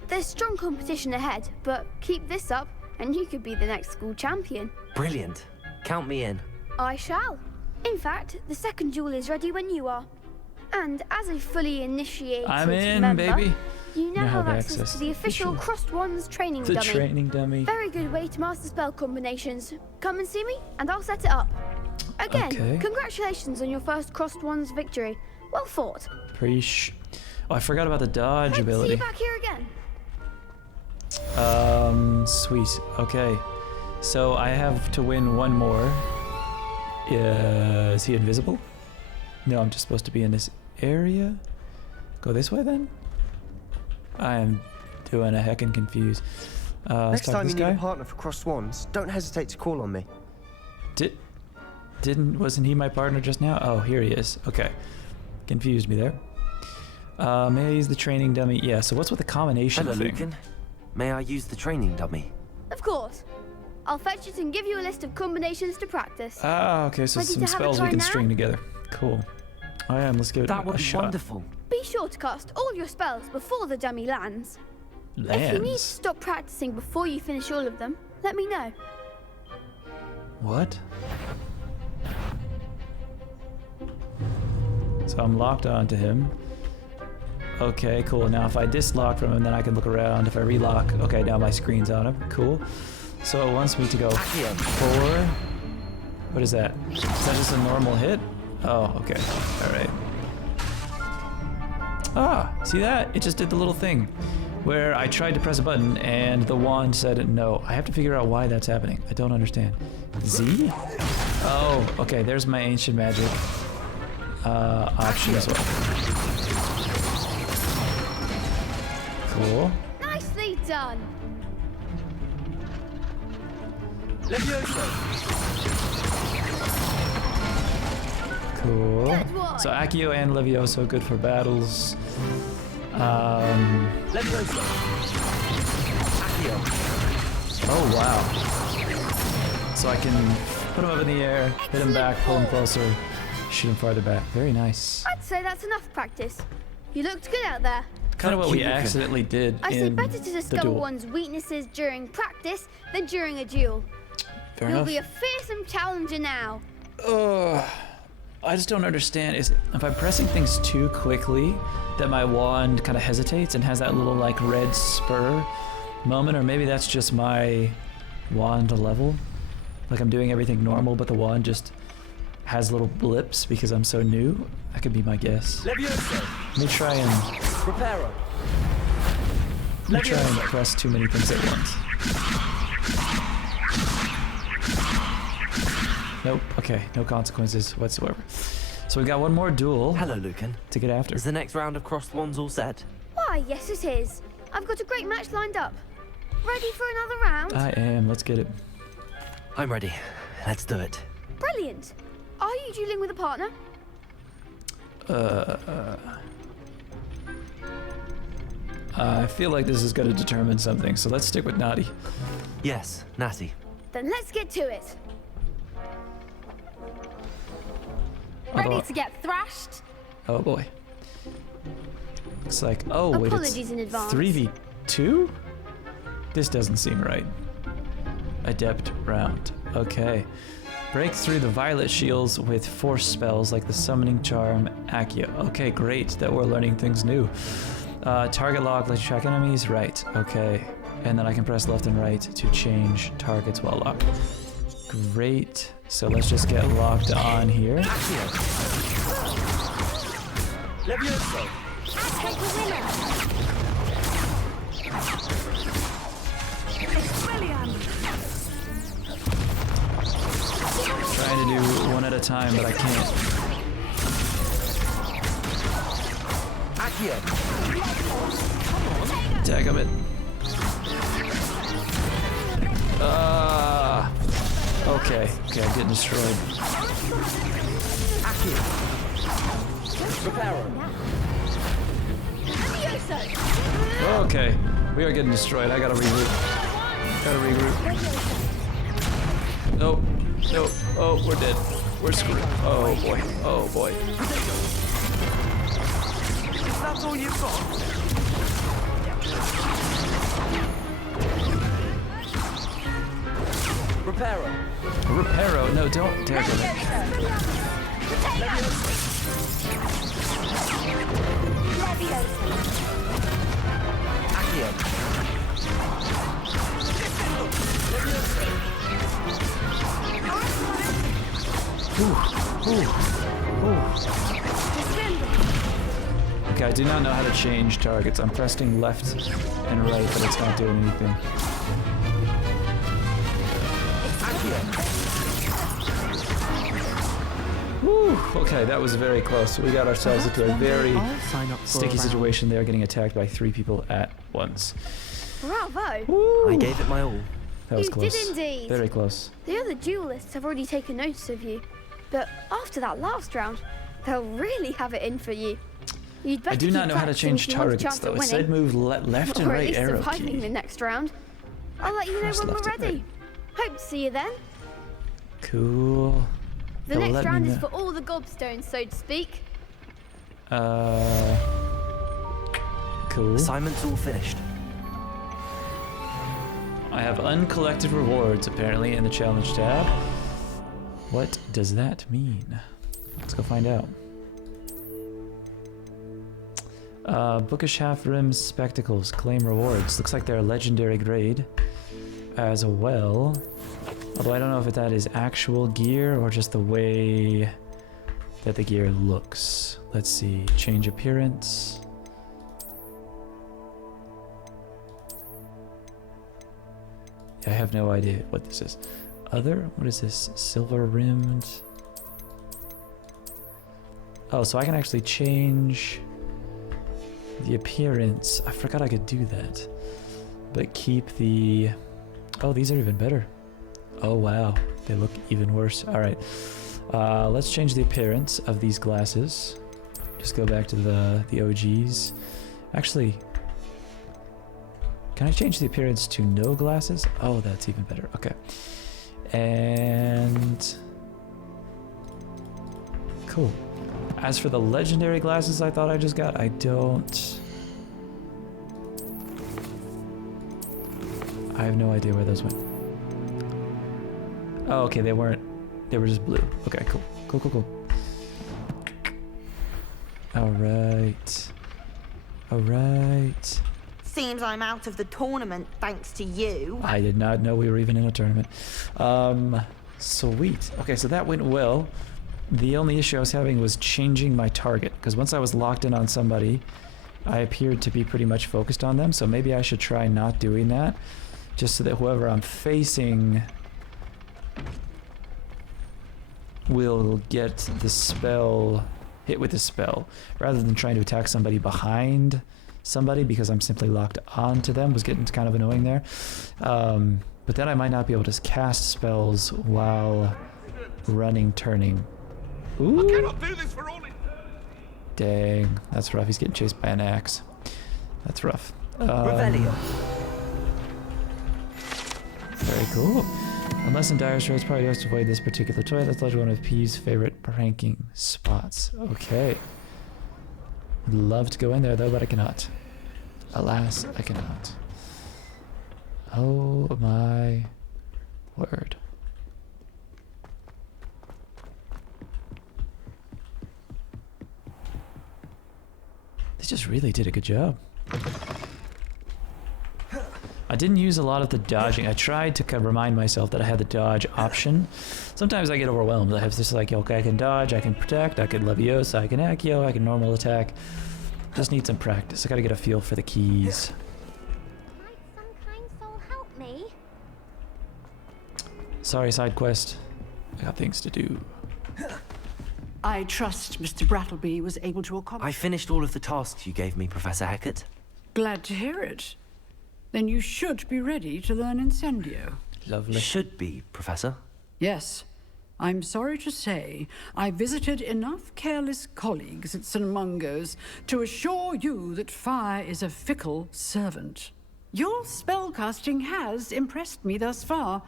There's strong competition ahead, but keep this up and you could be the next school champion. Brilliant. Count me in. I shall. In fact, the second duel is ready when you are. And as a fully initiated I'm in, member, baby. you now have access to the official Official. Crossed Wands training The dummy. training dummy. Very good way to master spell combinations. Come and see me and I'll set it up. Again, Okay. congratulations on your first Crossed Wands victory. Well fought. Preach. Oh, I forgot about the dodge Hope to see ability. you back here again. Sweet. Okay. So I have to win one more. Is he invisible? No, I'm just supposed to be in this area. Go this way then? I am doing a heckin' confused. Let's Next talk to time this you need guy. a partner for crossed wands, don't hesitate to call on me. Wasn't he my partner just now? Oh, here he is. Okay. Confused me there. May I use the training dummy? Yeah, so what's with the combination Hello, thing? Lucan. May I use the training dummy? Of course. I'll fetch it and give you a list of combinations to practice. Ah, okay, so Ready some to have a spells we try can now? string together. Cool. I am. Let's give it That would a be shot. wonderful. Be sure to cast all your spells before the dummy lands. If you need to stop practicing before you finish all of them, let me know. What? So I'm locked onto him. Okay, cool. Now if I dislock from him, then I can look around. If I relock, okay, now my screen's on him. Cool. So it wants me to go 4. What is that? Is that just a normal hit? Oh, okay. Alright. Ah, see that? It just did the little thing where I tried to press a button and the wand said no. I have to figure out why that's happening. I don't understand. Z? Oh, okay. There's my ancient magic option as well. Cool. Nicely done. Cool. So Accio and Levioso good for battles. Oh wow. So I can put him up in the air, hit him back, pull him closer, shoot him farther back. Very nice. I'd say that's enough practice. You looked good out there. Kind of what we accidentally did I say in better to the discover duel. one's weaknesses during practice than during a duel. Fair You'll enough. be a fearsome challenger now. I just don't understand. Is if I'm pressing things too quickly that my wand kind of hesitates and has that little like red spur moment, or maybe that's just my wand level. Like I'm doing everything normal, but the wand just has little blips because I'm so new. That could be my guess. Let me try and press too many things at once. Nope. Okay. No consequences whatsoever. So we got one more duel. Hello, Lucan. To get after. Is the next round of crossed wands all set? Why, yes it is. I've got a great match lined up. Ready for another round? I am. Let's get it. I'm ready. Let's do it. Brilliant. Are you dueling with a partner? I feel like this is going to determine something, so let's stick with Naughty. Yes, Natty. Then let's get to it. Although- Ready to get thrashed? Oh boy. Looks like, oh wait, it's Apologies in advance. 3v2? This doesn't seem right. Adept round. Okay. Break through the violet shields with force spells like the summoning charm, Accio. Okay, great that we're learning things new. Target lock, let you track enemies, right, okay. And then I can press left and right to change targets while locked. Great. So let's just get locked on here. Trying to do one at a time, but I can't. Tag him it. Okay, I'm getting destroyed. Okay, we are getting destroyed. I gotta regroup. Nope. Oh, we're dead. We're screwed. Oh boy. That's all you've got? Reparo. No, don't dare go there. Okay, I do not know how to change targets. I'm pressing left and right, but it's not doing anything. Whew, okay, that was very close. We got ourselves into a very sticky situation there, getting attacked by 3 people at once. Bravo. Woo. I gave it my all. That was You close. did indeed. Very close. The other duelists have already taken notice of you. But after that last round, they'll really have it in for you. You'd better I do keep not know how to practicing change if you want a targets chance though. at It said winning. move left and Or at right least arrow surviving key. the next round. I'll let you know Press when we're left and ready. right. Hope to see you then. Cool. The They'll next let me round is know. for all the gobstones, so to speak. Cool. Assignment's all finished. I have uncollected rewards apparently in the challenge tab. What does that mean? Let's go find out. Bookish half-rim spectacles. Claim rewards. Looks like they're a legendary grade as well. Although I don't know if that is actual gear or just the way that the gear looks. Let's see. Change appearance. I have no idea what this is. Other? What is this? Silver rimmed. Oh, so I can actually change the appearance. I forgot I could do that. But keep the... Oh, these are even better. Oh, wow. They look even worse. All right. Let's change the appearance of these glasses. Just go back to the OGs. Actually... Can I change the appearance to no glasses? Oh, that's even better. Okay. And... Cool. As for the legendary glasses I thought I just got, I don't... I have no idea where those went. Oh, okay, they weren't... They were just blue. Okay, cool. Cool, cool, cool. Alright. Alright. Seems I'm out of the tournament thanks to you. I did not know we were even in a tournament. Sweet. Okay, so that went well. The only issue I was having was changing my target, because once I was locked in on somebody, I appeared to be pretty much focused on them, so maybe I should try not doing that, just so that whoever I'm facing will get the spell, hit with the spell, rather than trying to attack somebody behind somebody, because I'm simply locked onto them. Was getting kind of annoying there. But then I might not be able to cast spells while running, turning. Ooh. I cannot do this for all. Dang, that's rough. He's getting chased by an axe. That's rough. Revelio. Very cool. Unless in dire straits, probably best to avoid this particular toy. That's led to one of P's favorite pranking spots. Okay. Would love to go in there though, but I cannot. Alas, I cannot. Oh my word. They just really did a good job. I didn't use a lot of the dodging. I tried to remind myself that I had the dodge option. Sometimes I get overwhelmed. I have just like, okay, I can dodge, I can protect, I can Leviosa, I can Accio, I can normal attack. Just need some practice. I gotta get a feel for the keys. Might some kind soul help me? Sorry, side quest. I got things to do. I trust Mr. Brattleby was able to accomplish... I finished all of the tasks you gave me, Professor Hackett. Glad to hear it. Then you should be ready to learn Incendio. Lovely. Should be, Professor. Yes. I'm sorry to say, I visited enough careless colleagues at St. Mungo's to assure you that fire is a fickle servant. Your spellcasting has impressed me thus far,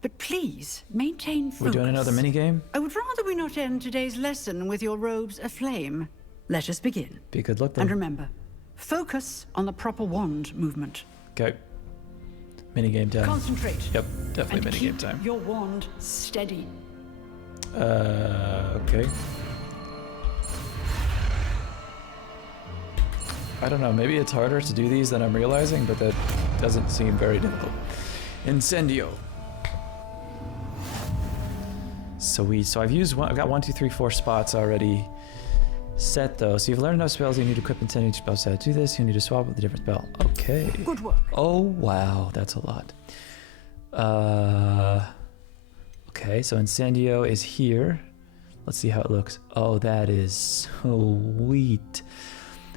but please, maintain focus. We're doing another minigame? I would rather we not end today's lesson with your robes aflame. Let us begin. Be a good look then. And remember, focus on the proper wand movement. Okay. Minigame time. Concentrate. Yep, definitely and minigame keep time. your wand steady. Okay. I don't know, maybe it's harder to do these than I'm realizing, but that doesn't seem very difficult. Incendio. Sweet. So I've used one, I've got 1, 2, 3, 4 spots already set though. So you've learned enough spells you need to equip Incendio spell set. Do this, you need to swap with a different spell. Okay. Good work. Oh wow, that's a lot. Okay, so Incendio is here. Let's see how it looks. Oh, that is sweet.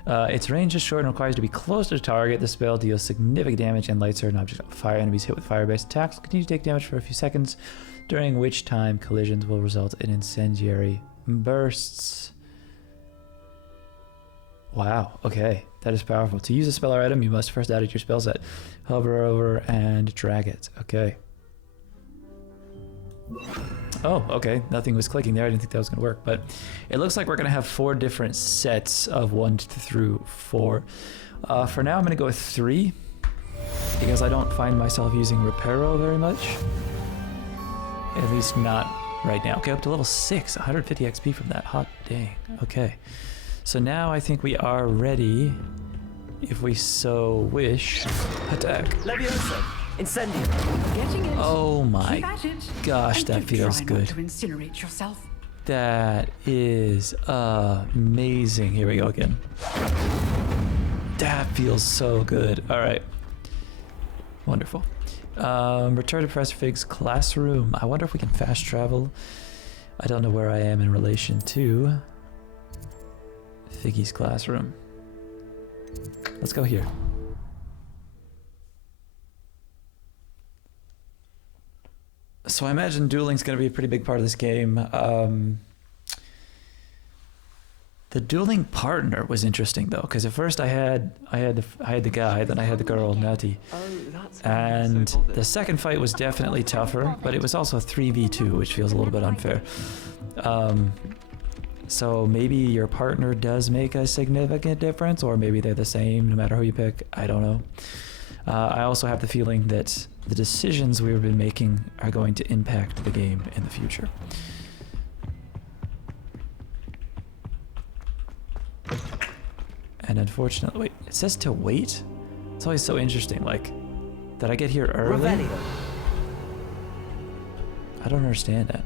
Its range is short and requires to be close to the target. The spell deals significant damage and lights certain objects on fire. Enemies hit with fire-based attacks continue to take damage for a few seconds, during which time collisions will result in incendiary bursts. Wow, okay, that is powerful. To use a spell or item, you must first add it to your spell set. Hover over and drag it. Okay. Oh, okay. Nothing was clicking there. I didn't think that was going to work. But it looks like we're going to have 4 different sets of 1 through 4. For now, I'm going to go with 3. Because I don't find myself using Reparo very much. At least not right now. Okay, up to level 6. 150 XP from that. Hot dang. Okay. So now I think we are ready, if we so wish. Attack. Leviosa. Incendium. Getting it. Oh my Keep at it. gosh, And that don't feels try good. Not to incinerate yourself. That is amazing. Here we go again. That feels so good. All right. Wonderful. Return to Professor Fig's classroom. I wonder if we can fast travel. I don't know where I am in relation to Figgy's classroom. Let's go here. So I imagine dueling's going to be a pretty big part of this game. The dueling partner was interesting though, because at first I had the guy, then I had the girl Natty, and the second fight was definitely tougher, but it was also 3v2, which feels a little bit unfair. So maybe your partner does make a significant difference, or maybe they're the same no matter who you pick. I don't know. I also have the feeling that the decisions we've been making are going to impact the game in the future. And unfortunately, wait, it says to wait? It's always so interesting, like, did I get here early? I don't understand that.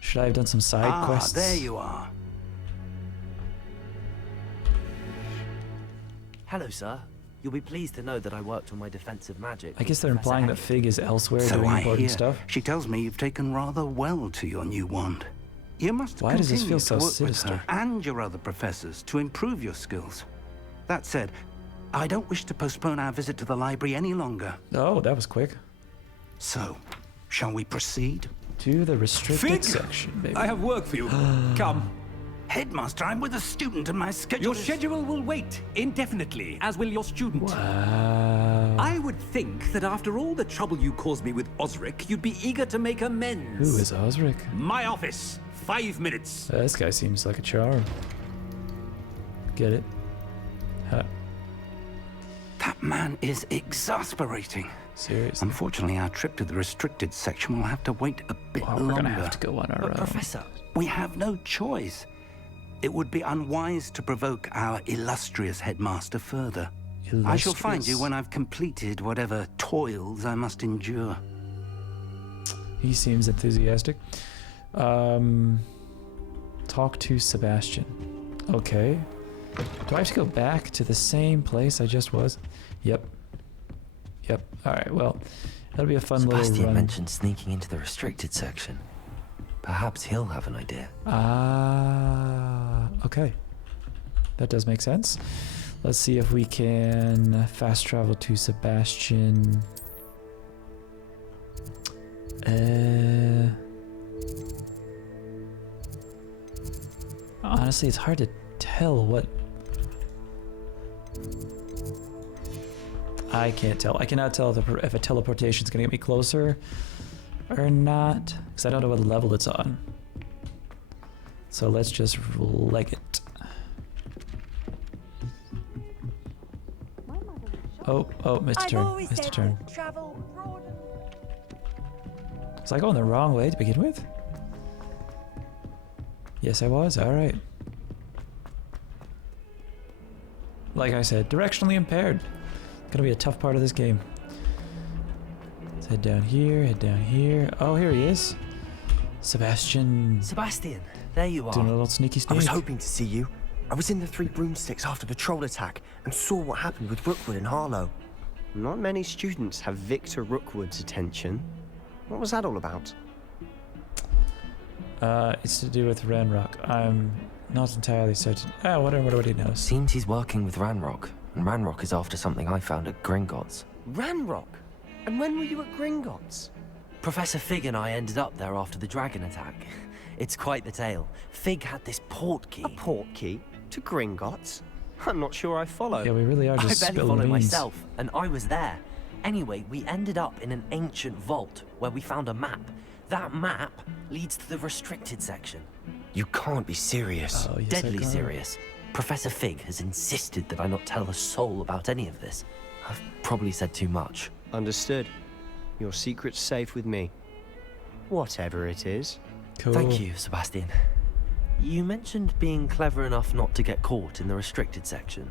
Should I have done some side quests? There you are. Hello, sir. You'll be pleased to know that I worked on my defensive magic. I guess they're implying that Fig is elsewhere So doing I important hear. stuff. She tells me you've taken rather well to your new wand. You must Why does this continue feel so to work sinister? with her and your other professors to improve your skills. That said, I don't wish to postpone our visit to the library any longer. Oh, that was quick. So, shall we proceed? To the restricted Fig! section, baby. I have work for you. Come. Headmaster, I'm with a student and my schedule Your schedule will wait indefinitely, as will your student. Wow. I would think that after all the trouble you caused me with Osric, you'd be eager to make amends. Who is Osric? My office. 5 minutes. This guy seems like a charm. Get it? Huh. That man is exasperating. Seriously? Unfortunately, our trip to the restricted section will have to wait a bit longer. We're gonna have to go on our own. Professor, we have no choice. It would be unwise to provoke our illustrious headmaster further. I shall find you when I've completed whatever toils I must endure. He seems enthusiastic. Talk to Sebastian. Okay. Do I have to go back to the same place I just was? Yep. Yep. Alright, well, that'll be a fun little Sebastian run. mentioned sneaking into the restricted section. Perhaps he'll have an idea. Okay. That does make sense. Let's see if we can fast travel to Sebastian. Honestly, it's hard to tell what... I can't tell. I cannot tell if a teleportation is going to get me closer or not, because I don't know what level it's on. So let's just leg it. Oh, missed a turn. Missed a turn. Was I going the wrong way to begin with? Yes, I was. All right. Like I said, directionally impaired. Gonna be a tough part of this game. Let's head down here, head down here. Oh, here he is. Sebastian. Sebastian, there you are. Doing a little sneaky sneak. I was hoping to see you. I was in the Three Broomsticks after the troll attack and saw what happened with Rookwood and Harlow. Not many students have Victor Rookwood's attention. What was that all about? It's to do with Ranrock. I'm not entirely certain. What everybody knows. Seems he's working with Ranrock, and Ranrock is after something I found at Gringotts. Ranrock? And when were you at Gringotts? Professor Fig and I ended up there after the dragon attack. It's quite the tale. Fig had this port key. A port key? To Gringotts? I'm not sure I follow. Yeah, we really are just I barely spilling followed beans. myself, and I was there. Anyway, we ended up in an ancient vault where we found a map. That map leads to the restricted section. You can't be serious. Oh, yes, Deadly I can't. serious. Professor Fig has insisted that I not tell a soul about any of this. I've probably said too much. Understood. Your secret's safe with me. Whatever it is. Cool. Thank you, Sebastian. You mentioned being clever enough not to get caught in the restricted section.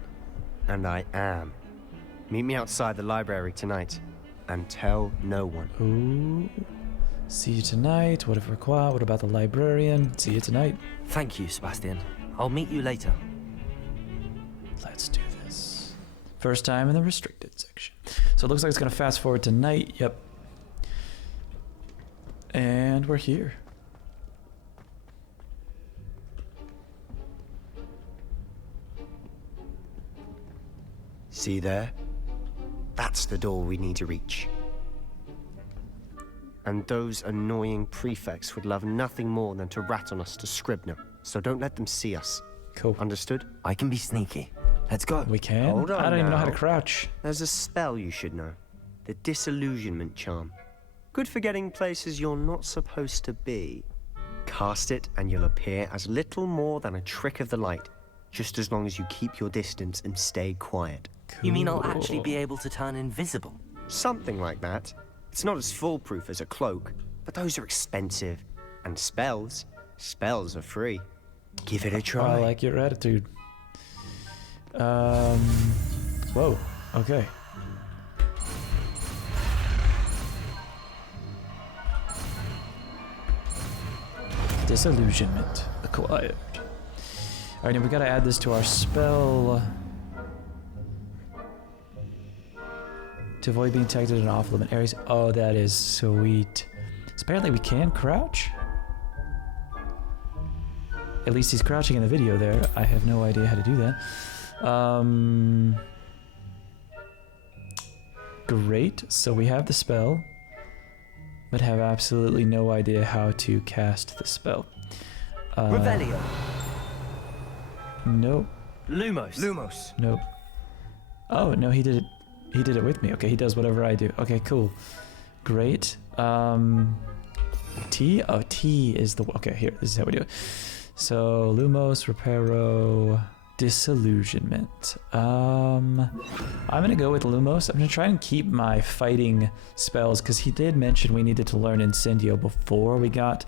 And I am. Meet me outside the library tonight. And tell no one. Ooh. See you tonight. What if required? What about the librarian? See you tonight. Thank you, Sebastian. I'll meet you later. Let's do this. First time in the restricted section. So it looks like it's going to fast forward to night. Yep. And we're here. See there? That's the door we need to reach. And those annoying prefects would love nothing more than to rat on us to Scribner. So don't let them see us. Cool. Understood? I can be sneaky. Let's go. We can? Hold on I don't even know how to now. crouch. There's a spell you should know. The Disillusionment Charm. Good for getting places you're not supposed to be. Cast it and you'll appear as little more than a trick of the light. Just as long as you keep your distance and stay quiet. Cool. You mean I'll actually be able to turn invisible? Something like that. It's not as foolproof as a cloak, but those are expensive. And spells are free. Give it a try. I like your attitude. Whoa. Okay. Disillusionment acquired. Alright, now we gotta add this to our spell. To avoid being detected in off-limit areas. Oh, that is sweet. So apparently we can crouch? At least he's crouching in the video there. I have no idea how to do that. Great. So we have the spell, but have absolutely no idea how to cast the spell. Revelio. Nope. Lumos. Nope. Oh, no, he did it. He did it with me. Okay, he does whatever I do. Okay, cool. Great. T? Oh, T is the... Okay, here. This is how we do it. So, Lumos, Reparo, Disillusionment. I'm going to go with Lumos. I'm going to try and keep my fighting spells, because he did mention we needed to learn Incendio before we got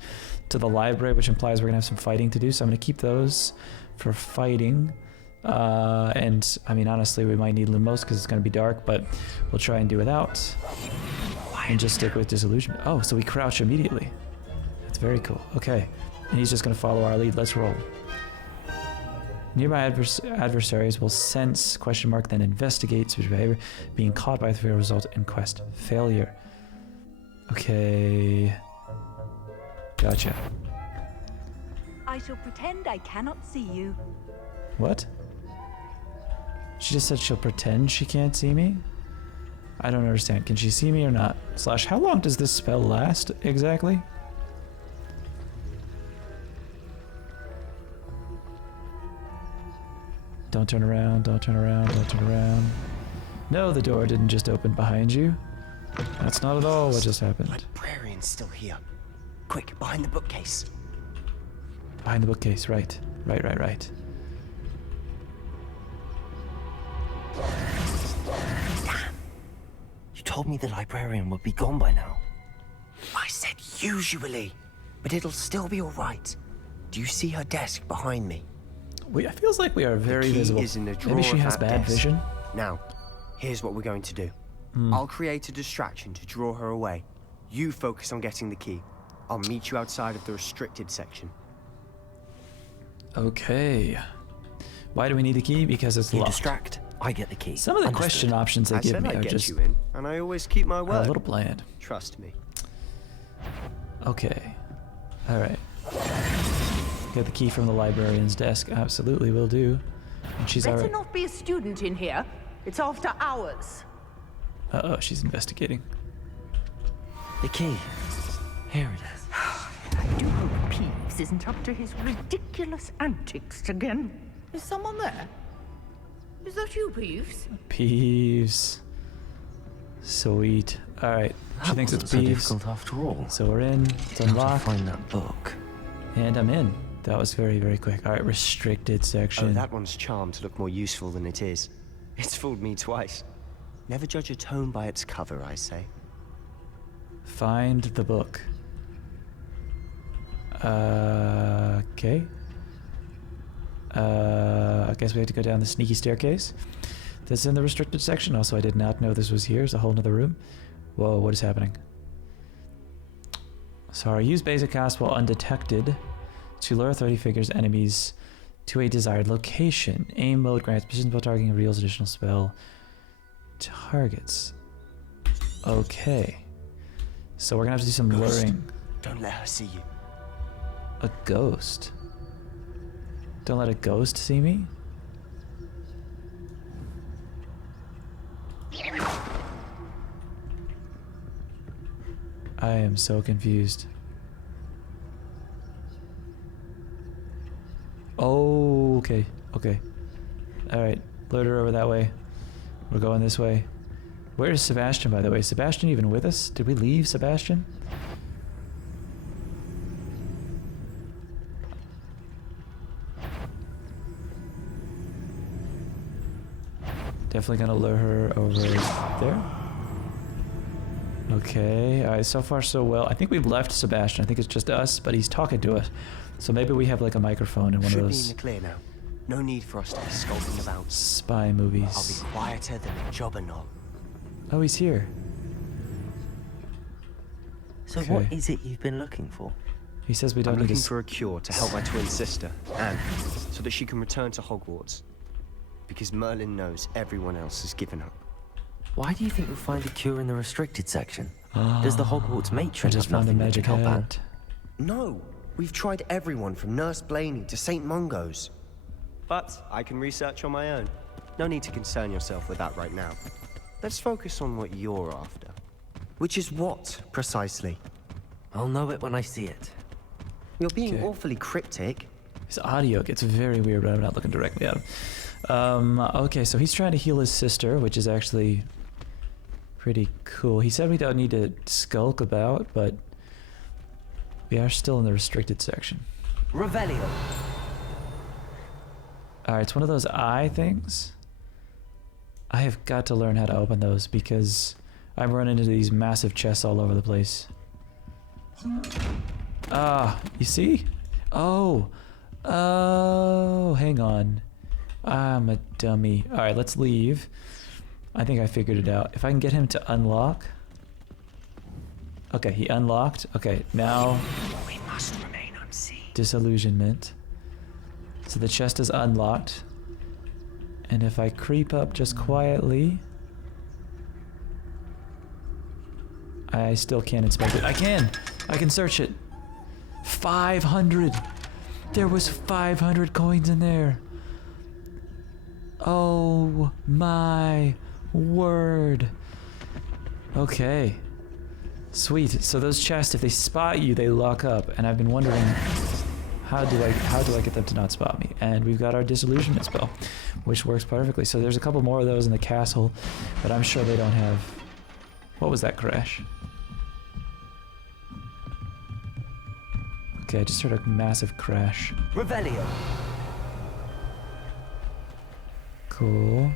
to the library, which implies we're going to have some fighting to do. So I'm going to keep those for fighting. And I mean, honestly, we might need Lumos because it's going to be dark, but we'll try and do without. And just stick with Disillusionment. Oh, so we crouch immediately. That's very cool. Okay. And he's just going to follow our lead. Let's roll. Nearby adversaries will sense (), then investigate such behavior. Being caught by the fear result in quest failure. Okay. Gotcha. I shall pretend I cannot see you. What? She just said she'll pretend she can't see me? I don't understand. Can she see me or not? / how long does this spell last exactly? Don't turn around, don't turn around, don't turn around. No, the door didn't just open behind you. That's not at all what just happened. Librarian's still here. Quick, behind the bookcase. Behind the bookcase, right. Right. Damn. You told me the librarian would be gone by now. I said usually, but it'll still be all right. Do you see her desk behind me? It feels like we are very the key visible. Is in the drawer Maybe she of has that bad desk. vision. Now, here's what we're going to do. I'll create a distraction to draw her away. You focus on getting the key. I'll meet you outside of the restricted section. Okay. Why do we need the key? Because it's You locked. distract. I get the key. Some of the Understood. question options they I give said me I'd are get just you in, and I always keep my a word. little bland. Trust me. Okay. Alright. Get the key from the librarian's desk. Absolutely will do. And she's Better already... not be a student in here. It's after hours. Uh-oh, she's investigating. The key. Here it is. I do hope Peeves isn't up to his ridiculous antics again. Is someone there? Is that you, Peeves? Peeves. Sweet. All right. She thinks it's so Peeves. difficult after all. So we're in. It's unlocked. Find that book. And I'm in. That was very, very quick. All right, restricted section. Oh, that one's charmed to look more useful than it is. It's fooled me twice. Never judge a tome by its cover, I say. Find the book. Okay. I guess we have to go down the sneaky staircase. This is in the restricted section. Also, I did not know this was here. It's a whole nother room. Whoa, what is happening? Sorry, use basic cast while undetected to lure 30 figures enemies to a desired location. Aim mode grants precision while targeting reveals additional spell targets. Okay. So we're gonna have to do some luring. Don't let her see you. A ghost? Don't let a ghost see me? I am so confused. Oh, okay. Okay. Alright. Load her over that way. We're going this way. Where is Sebastian, by the way? Is Sebastian even with us? Did we leave Sebastian? Definitely gonna lure her over there. Okay, alright, so far so well. I think we've left Sebastian. I think it's just us, but he's talking to us. So maybe we have like a microphone in one of those. Should be in the clear now. No need for us to be skulking about. Spy movies. I'll be quieter than a jobberknoll. Oh, he's here. So Okay. what is it you've been looking for? He says we don't I'm need looking to... for a cure to help my twin sister, Anne, so that she can return to Hogwarts. Because Merlin knows everyone else has given up. Why do you think you'll find a cure in the restricted section? Does the Hogwarts matron I just have found a nothing that magic can help hat. out? No, we've tried everyone from Nurse Blaney to St. Mungo's. But I can research on my own. No need to concern yourself with that right now. Let's focus on what you're after. Which is what, precisely? I'll know it when I see it. You're being awfully cryptic. His audio gets very weird when I'm not looking directly at him. Okay, so he's trying to heal his sister, which is actually pretty cool. He said we don't need to skulk about, but we are still in the restricted section. Revelio. Alright, it's one of those eye things. I have got to learn how to open those because I'm running into these massive chests all over the place. Ah, you see? Oh, hang on. I'm a dummy. Alright, let's leave. I think I figured it out. If I can get him to unlock. Okay, he unlocked. Okay, now. We must remain unseen. Disillusionment. So the chest is unlocked. And if I creep up just quietly. I still can't inspect it. I can search it. 500. There was 500 coins in there. Oh my word. Okay. Sweet. So those chests, if they spot you, they lock up. And I've been wondering, how do I get them to not spot me? And we've got our disillusionment spell, which works perfectly. So there's a couple more of those in the castle, but I'm sure they don't have... What was that crash? Okay, I just heard a massive crash. Revelio. Cool.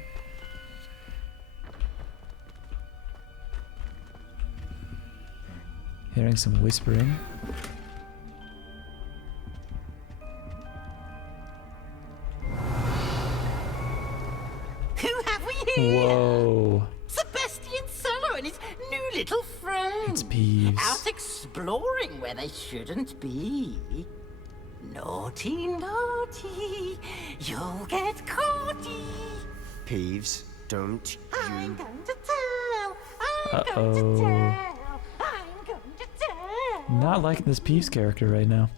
Hearing some whispering. Who have we here? Whoa. Sebastian Solo and his new little friend. It's Peeves. Out exploring where they shouldn't be. Naughty, naughty. You'll get caughty. Peeves, don't I'm you... going to tell. I'm going Uh-oh. to tell. I'm going to tell. Not liking this Peeves character right now.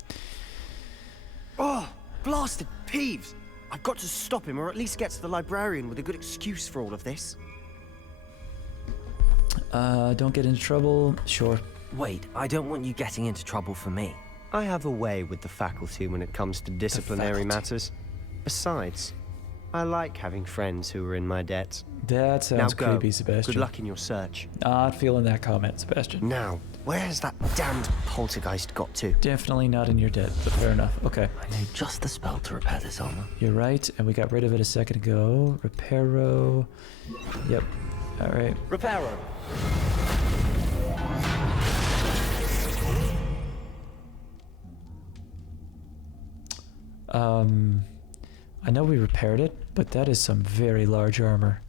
Oh, blasted Peeves! I've got to stop him, or at least get to the librarian with a good excuse for all of this. Don't get into trouble. Sure. Wait, I don't want you getting into trouble for me. I have a way with the faculty when it comes to disciplinary faculty. matters. Besides, I like having friends who are in my debt. That sounds now go. creepy, Sebastian. Good luck in your search. Not feeling that comment, Sebastian. Now, where's that damned poltergeist got to? Definitely not in your debt, but fair enough. Okay. I know just the spell to repair this armor. You're right, and we got rid of it a second ago. Reparo. Yep. All right. Reparo. I know we repaired it, but that is some very large armor.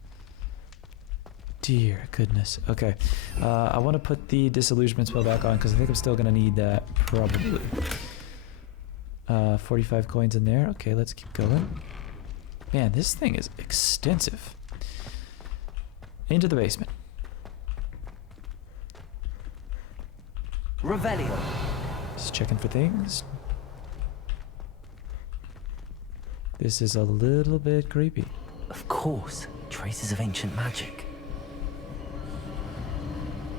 Dear goodness. Okay. I want to put the disillusionment spell back on because I think I'm still going to need that, probably. 45 coins in there. Okay, let's keep going. Man, this thing is extensive. Into the basement. Revelio. Just checking for things. This is a little bit creepy. Of course, traces of ancient magic.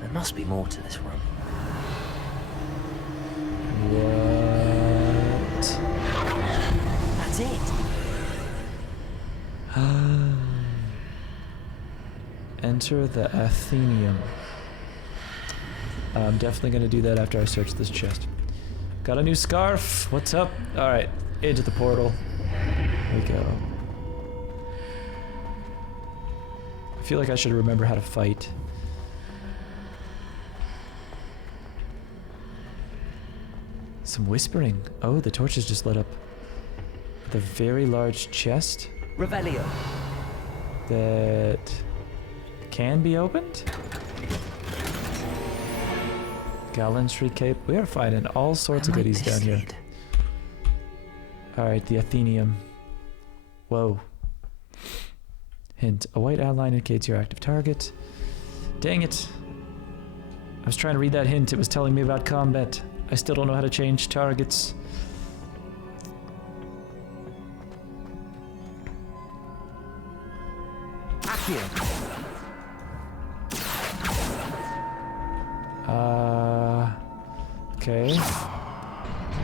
There must be more to this room. What? That's it. Enter the Athenium. I'm definitely going to do that after I search this chest. Got a new scarf. What's up? All right, into the portal. Here we go. I feel like I should remember how to fight. Some whispering. Oh, the torches just lit up. With a very large chest. Revelio. That can be opened. Gallantry cape. We are finding all sorts of goodies down here. Alright, the Athenium. Whoa. Hint. A white outline indicates your active target. Dang it. I was trying to read that hint. It was telling me about combat. I still don't know how to change targets. Okay.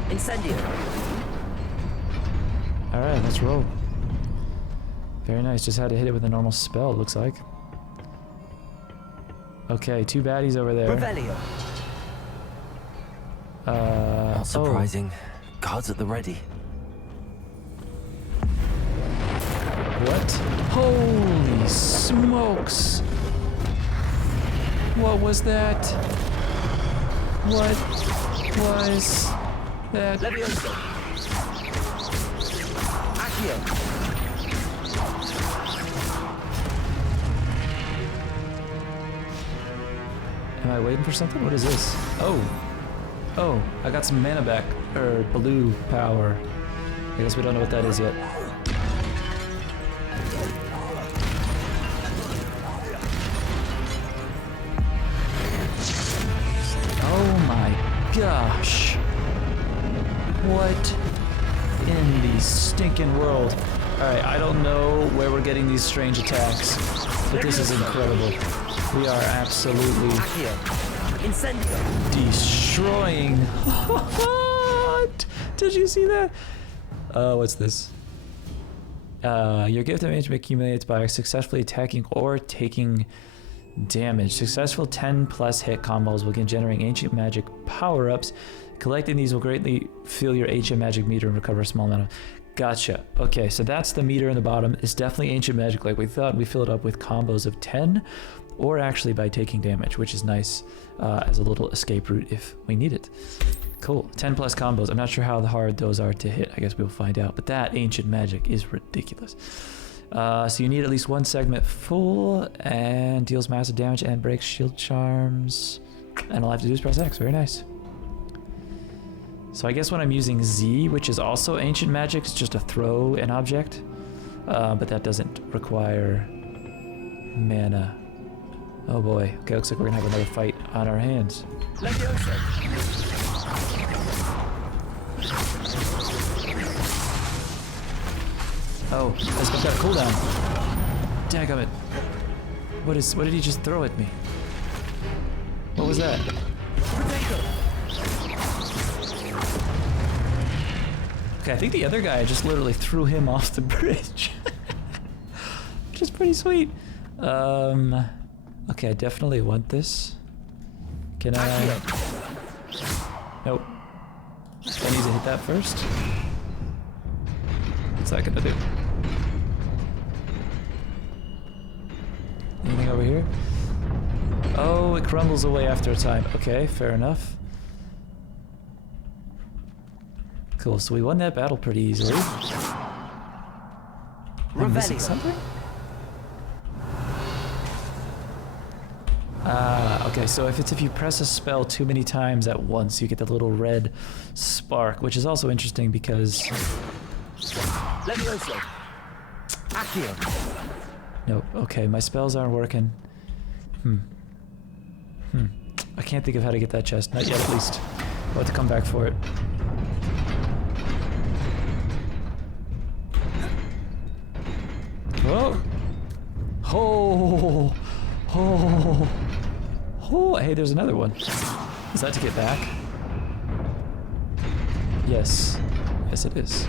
Incendio. Alright, let's roll. Very nice. Just had to hit it with a normal spell, it looks like. Okay, 2 baddies over there. Revelio. Not surprising. Guards at the ready. What? Holy smokes! What was that? What was that? Levioso. Accio. Am I waiting for something? What is this? Oh. Oh, I got some mana back. Or blue power. I guess we don't know what that is yet. Oh my gosh. What in the stinking world? Alright, I don't know where we're getting these strange attacks, but this is incredible. We are absolutely destroying. Did you see that? What's this? Your gift of damage accumulates by successfully attacking or taking damage. Successful 10+ hit combos will begin generating ancient magic power-ups. Collecting these will greatly fill your ancient magic meter and recover a small amount of... Gotcha. Okay, so that's the meter in the bottom. It's definitely ancient magic like we thought. We fill it up with combos of 10 or actually by taking damage, which is nice as a little escape route if we need it. Cool. 10+ combos. I'm not sure how hard those are to hit. I guess we'll find out. But that ancient magic is ridiculous. So you need at least 1 segment full and deals massive damage and breaks shield charms. And all I have to do is press X. Very nice. So I guess when I'm using Z, which is also ancient magic, it's just a throw an object. But that doesn't require mana. Oh boy. Okay, looks like we're gonna have another fight on our hands. Oh, this one's got a cooldown. Dagummit. What did he just throw at me? What was that? Okay, I think the other guy just literally threw him off the bridge. which is pretty sweet. Okay, I definitely want this. Can I? Nope. I need to hit that first. What's that gonna do? Anything over here? Oh, it crumbles away after a time. Okay, fair enough. Cool, so we won that battle pretty easily. I'm missing something? Okay, so if you press a spell too many times at once, you get the little red spark, which is also interesting because... Levioso. Accio. Nope, okay, my spells aren't working. I can't think of how to get that chest, not yet at least. I'll have to come back for it. Whoa! Oh! Oh! Oh! Hey, there's another one. Is that to get back? Yes. Yes, it is.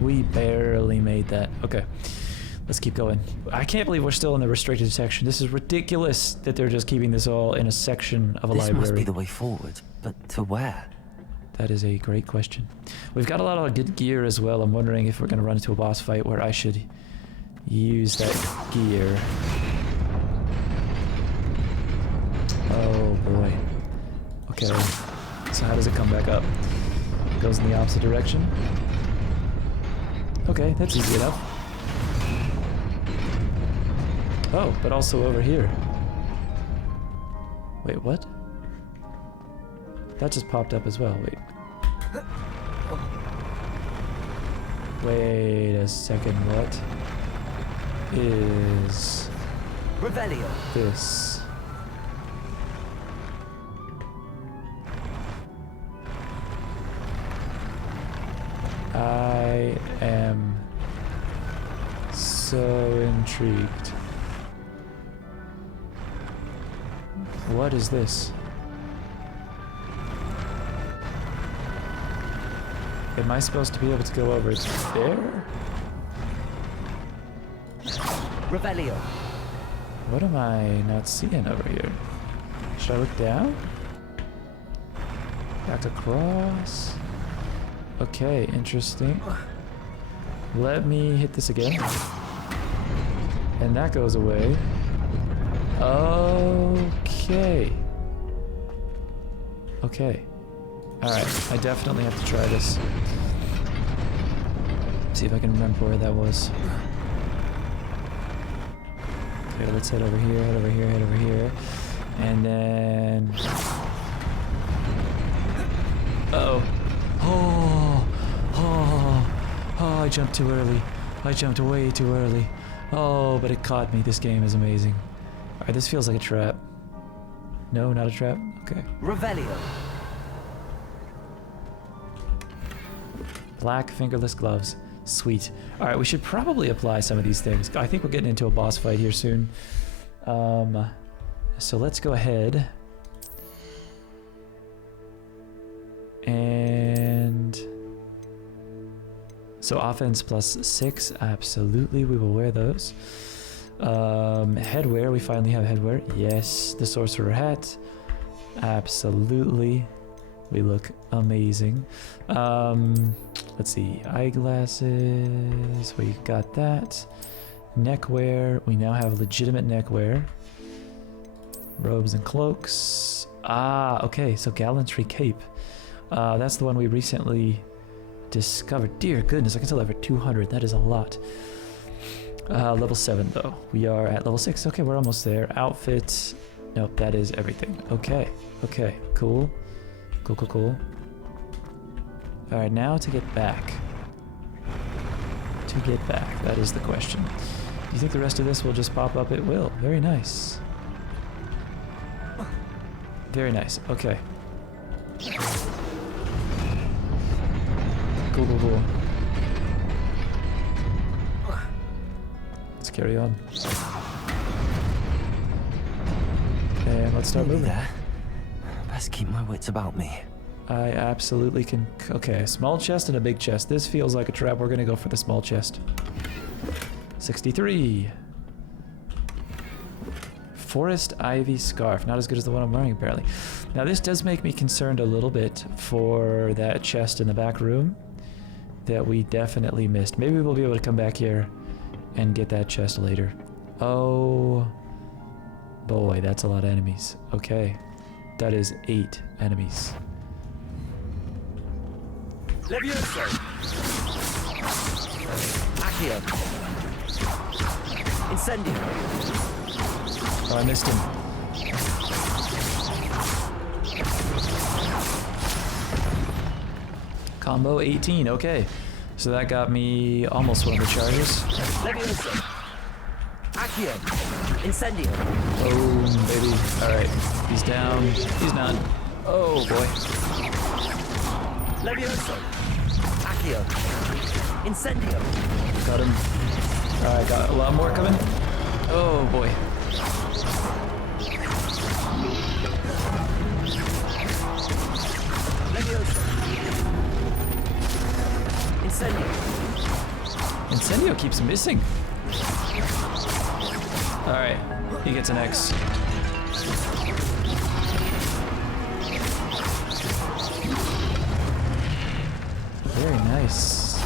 We barely made that. Okay. Let's keep going. I can't believe we're still in the restricted section. This is ridiculous that they're just keeping this all in a section of a library. This must be the way forward, but to where? That is a great question. We've got a lot of good gear as well. I'm wondering if we're going to run into a boss fight where I should use that gear. Oh boy. Okay. So how does it come back up? It goes in the opposite direction. Okay, that's easy enough. Oh, but also over here. Wait, what? That just popped up as well. Wait. Wait a second, what is Revelio. This? I am so intrigued. What is this? Am I supposed to be able to go over there? Revelio. What am I not seeing over here? Should I look down? Back across? Okay, interesting. Let me hit this again. And that goes away. Okay. Okay. Alright, I definitely have to try this. See if I can remember where that was. Okay, let's head over here, head over here, head over here. And then... Uh-oh. Oh, oh, oh, I jumped too early. I jumped way too early. Oh, but it caught me. This game is amazing. Alright, this feels like a trap. No, not a trap? Okay. Revelio. Black fingerless gloves. Sweet. Alright, we should probably apply some of these things. I think we're getting into a boss fight here soon. So let's go ahead. And... so offense plus 6. Absolutely, we will wear those. Headwear. We finally have headwear. Yes. The sorcerer hat. Absolutely. We look amazing. Let's see. Eyeglasses. We got that. Neckwear. We now have legitimate neckwear. Robes and cloaks. Ah, okay. So gallantry cape. That's the one we recently discovered. Dear goodness, I can still have 200. That is a lot. Level 7 though. We are at level 6. Okay, we're almost there. Outfits. Nope, that is everything. Okay. Okay, cool. Cool, cool, cool. Alright, now to get back. To get back, that is the question. Do you think the rest of this will just pop up? It will. Very nice. Very nice. Okay. Cool, cool, cool. Let's carry on. And let's start moving. There. Best keep my wits about me. I absolutely can. Okay, a small chest and a big chest. This feels like a trap. We're gonna go for the small chest. 63. Forest ivy scarf. Not as good as the one I'm wearing, apparently. Now, this does make me concerned a little bit for that chest in the back room that we definitely missed. Maybe we'll be able to come back here and get that chest later. Oh boy, that's a lot of enemies. Okay, that is 8 enemies. Levioso! Accio! Incendio! Oh, I missed him. Combo 18, okay. So that got me almost one of the charges. Levioso! Accio! Incendio! Boom, baby. Alright, he's down. He's not. Oh, boy. Levioso! Accio! Incendio! Got him. Alright, got a lot more coming. Oh, boy. Levioso! Incendio! Incendio keeps missing. Alright, he gets an X. Very nice.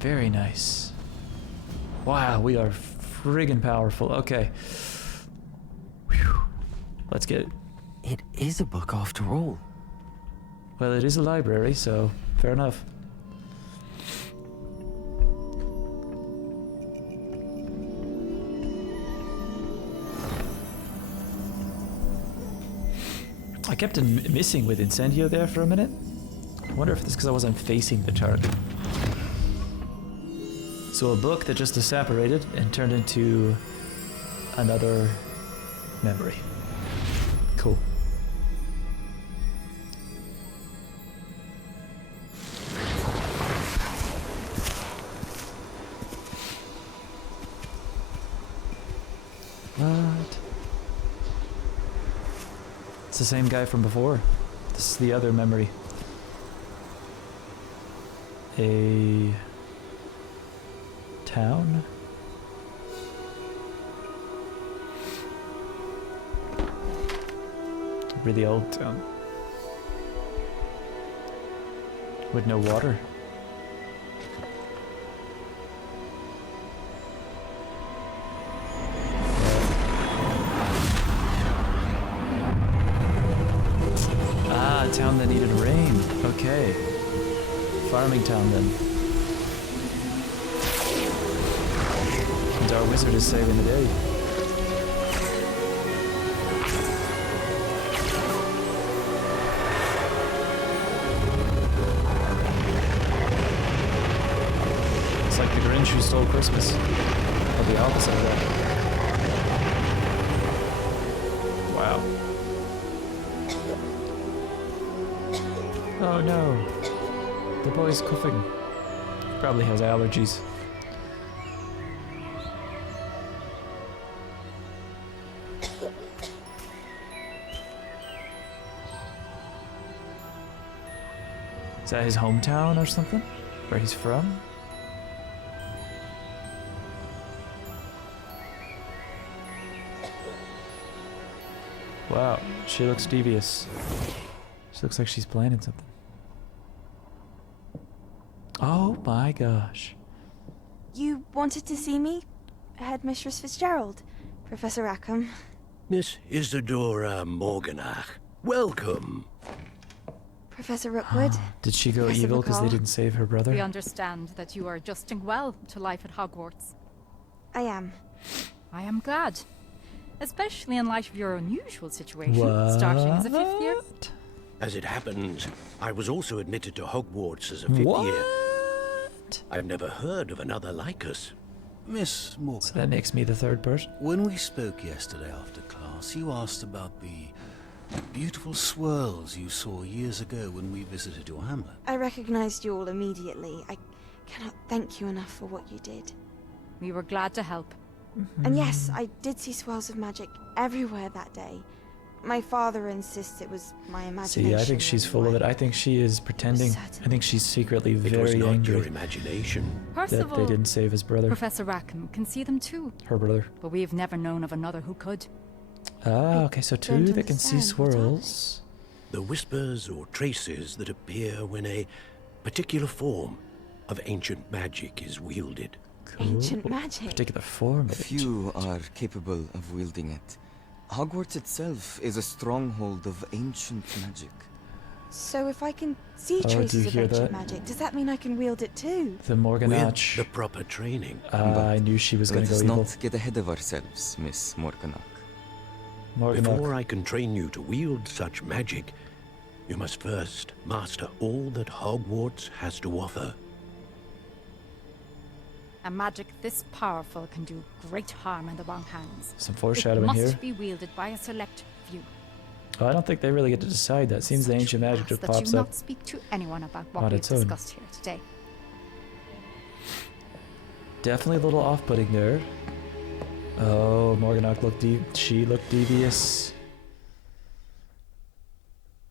Very nice. Wow, we are friggin' powerful. Okay. Whew. Let's get it. It is a book after all. Well, it is a library, so fair enough. I kept missing with Incendio there for a minute. I wonder if it's because I wasn't facing the target. So a book that just separated and turned into another memory. Cool. What? It's the same guy from before. This is the other memory. A town? Really old town. With no water. Ah, a town that needed rain. Okay. Farming town then. And our wizard is saving the day. It's like the Grinch who stole Christmas. Or the opposite of that. Wow. Oh no. The boy's coughing. Probably has allergies. Is that his hometown or something? Where he's from? Wow, she looks devious. She looks like she's planning something. Oh my gosh. You wanted to see me? Headmistress Fitzgerald, Professor Rackham. Miss Isadora Morganach, welcome. Professor Rookwood. Did she go Professor evil because they McCall. didn't save her brother? We understand that you are adjusting well to life at Hogwarts. I am. I am glad. Especially in light of your unusual situation, What? starting as a 5th year. As it happens, I was also admitted to Hogwarts as a 5th year. I've never heard of another like us. Miss Morgan. So that makes me the third person. When we spoke yesterday after class, you asked about the beautiful swirls you saw years ago when we visited your hamlet. I recognized you all immediately. I cannot thank you enough for what you did. We were glad to help. And yes, I did see swirls of magic everywhere that day. My father insists it was my imagination. See, I think she's full of it. I think she is pretending. I think she's secretly It was very not angry your imagination. that Percival, they didn't save his brother. Professor Rackham can see them too. Her brother. But we've never known of another who could. Ah, okay, so two don't that can see understand. What are swirls. The whispers or traces that appear when a particular form of ancient magic is wielded. Ancient magic? Particular form of it. Few are capable of wielding it. Hogwarts itself is a stronghold of ancient magic. So if I can see Oh, do you traces of hear ancient that? magic, does that mean I can wield it too? The Morganach. With the proper training. I knew she was going to Let go us evil. not get ahead of ourselves, Miss Morganach. Before I can train you to wield such magic, you must first master all that Hogwarts has to offer. A magic this powerful can do great harm in the wrong hands. Some foreshadowing it here. must be wielded by a select few. Oh, I don't think they really get to decide that. Seems the ancient magic just That pops you up. not speak to anyone about what on we've its own. discussed here today. Definitely a little off-putting there. Oh, Morganach looked she looked devious.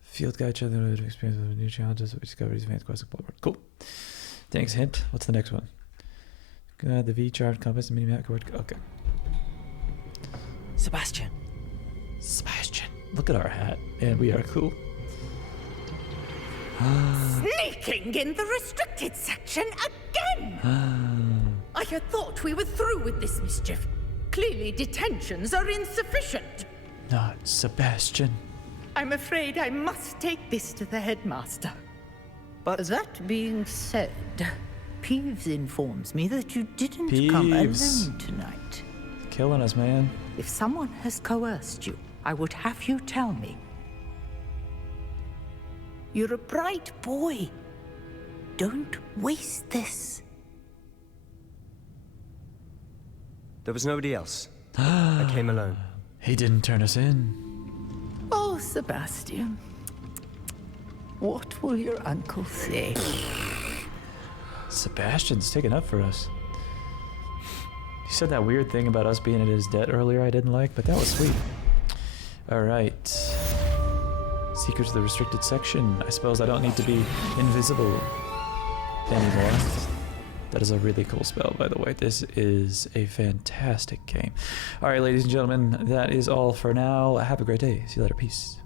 Field guide each other to experience with new challenges, discoveries, advanced quests, blah, blah, blah. Cool. Thanks, hint. What's the next one? The V chart compass mini map. Okay. Sebastian. Sebastian. Look at our hat. And we are cool. Sneaking in the restricted section again! I had thought we were through with this mischief. Clearly detentions are insufficient. Not Sebastian. I'm afraid I must take this to the headmaster. But that being said, Peeves informs me that you didn't come Peeves. alone tonight. Killing us, man. If someone has coerced you, I would have you tell me. You're a bright boy. Don't waste this. There was nobody else. I came alone. He didn't turn us in. Oh, Sebastian. What will your uncle say? Sebastian's taking up for us. He said that weird thing about us being at his debt earlier I didn't like, but that was sweet. Alright. Secrets of the restricted section. I suppose I don't need to be invisible anymore. That is a really cool spell, by the way. This is a fantastic game. Alright, ladies and gentlemen, that is all for now. Have a great day. See you later. Peace.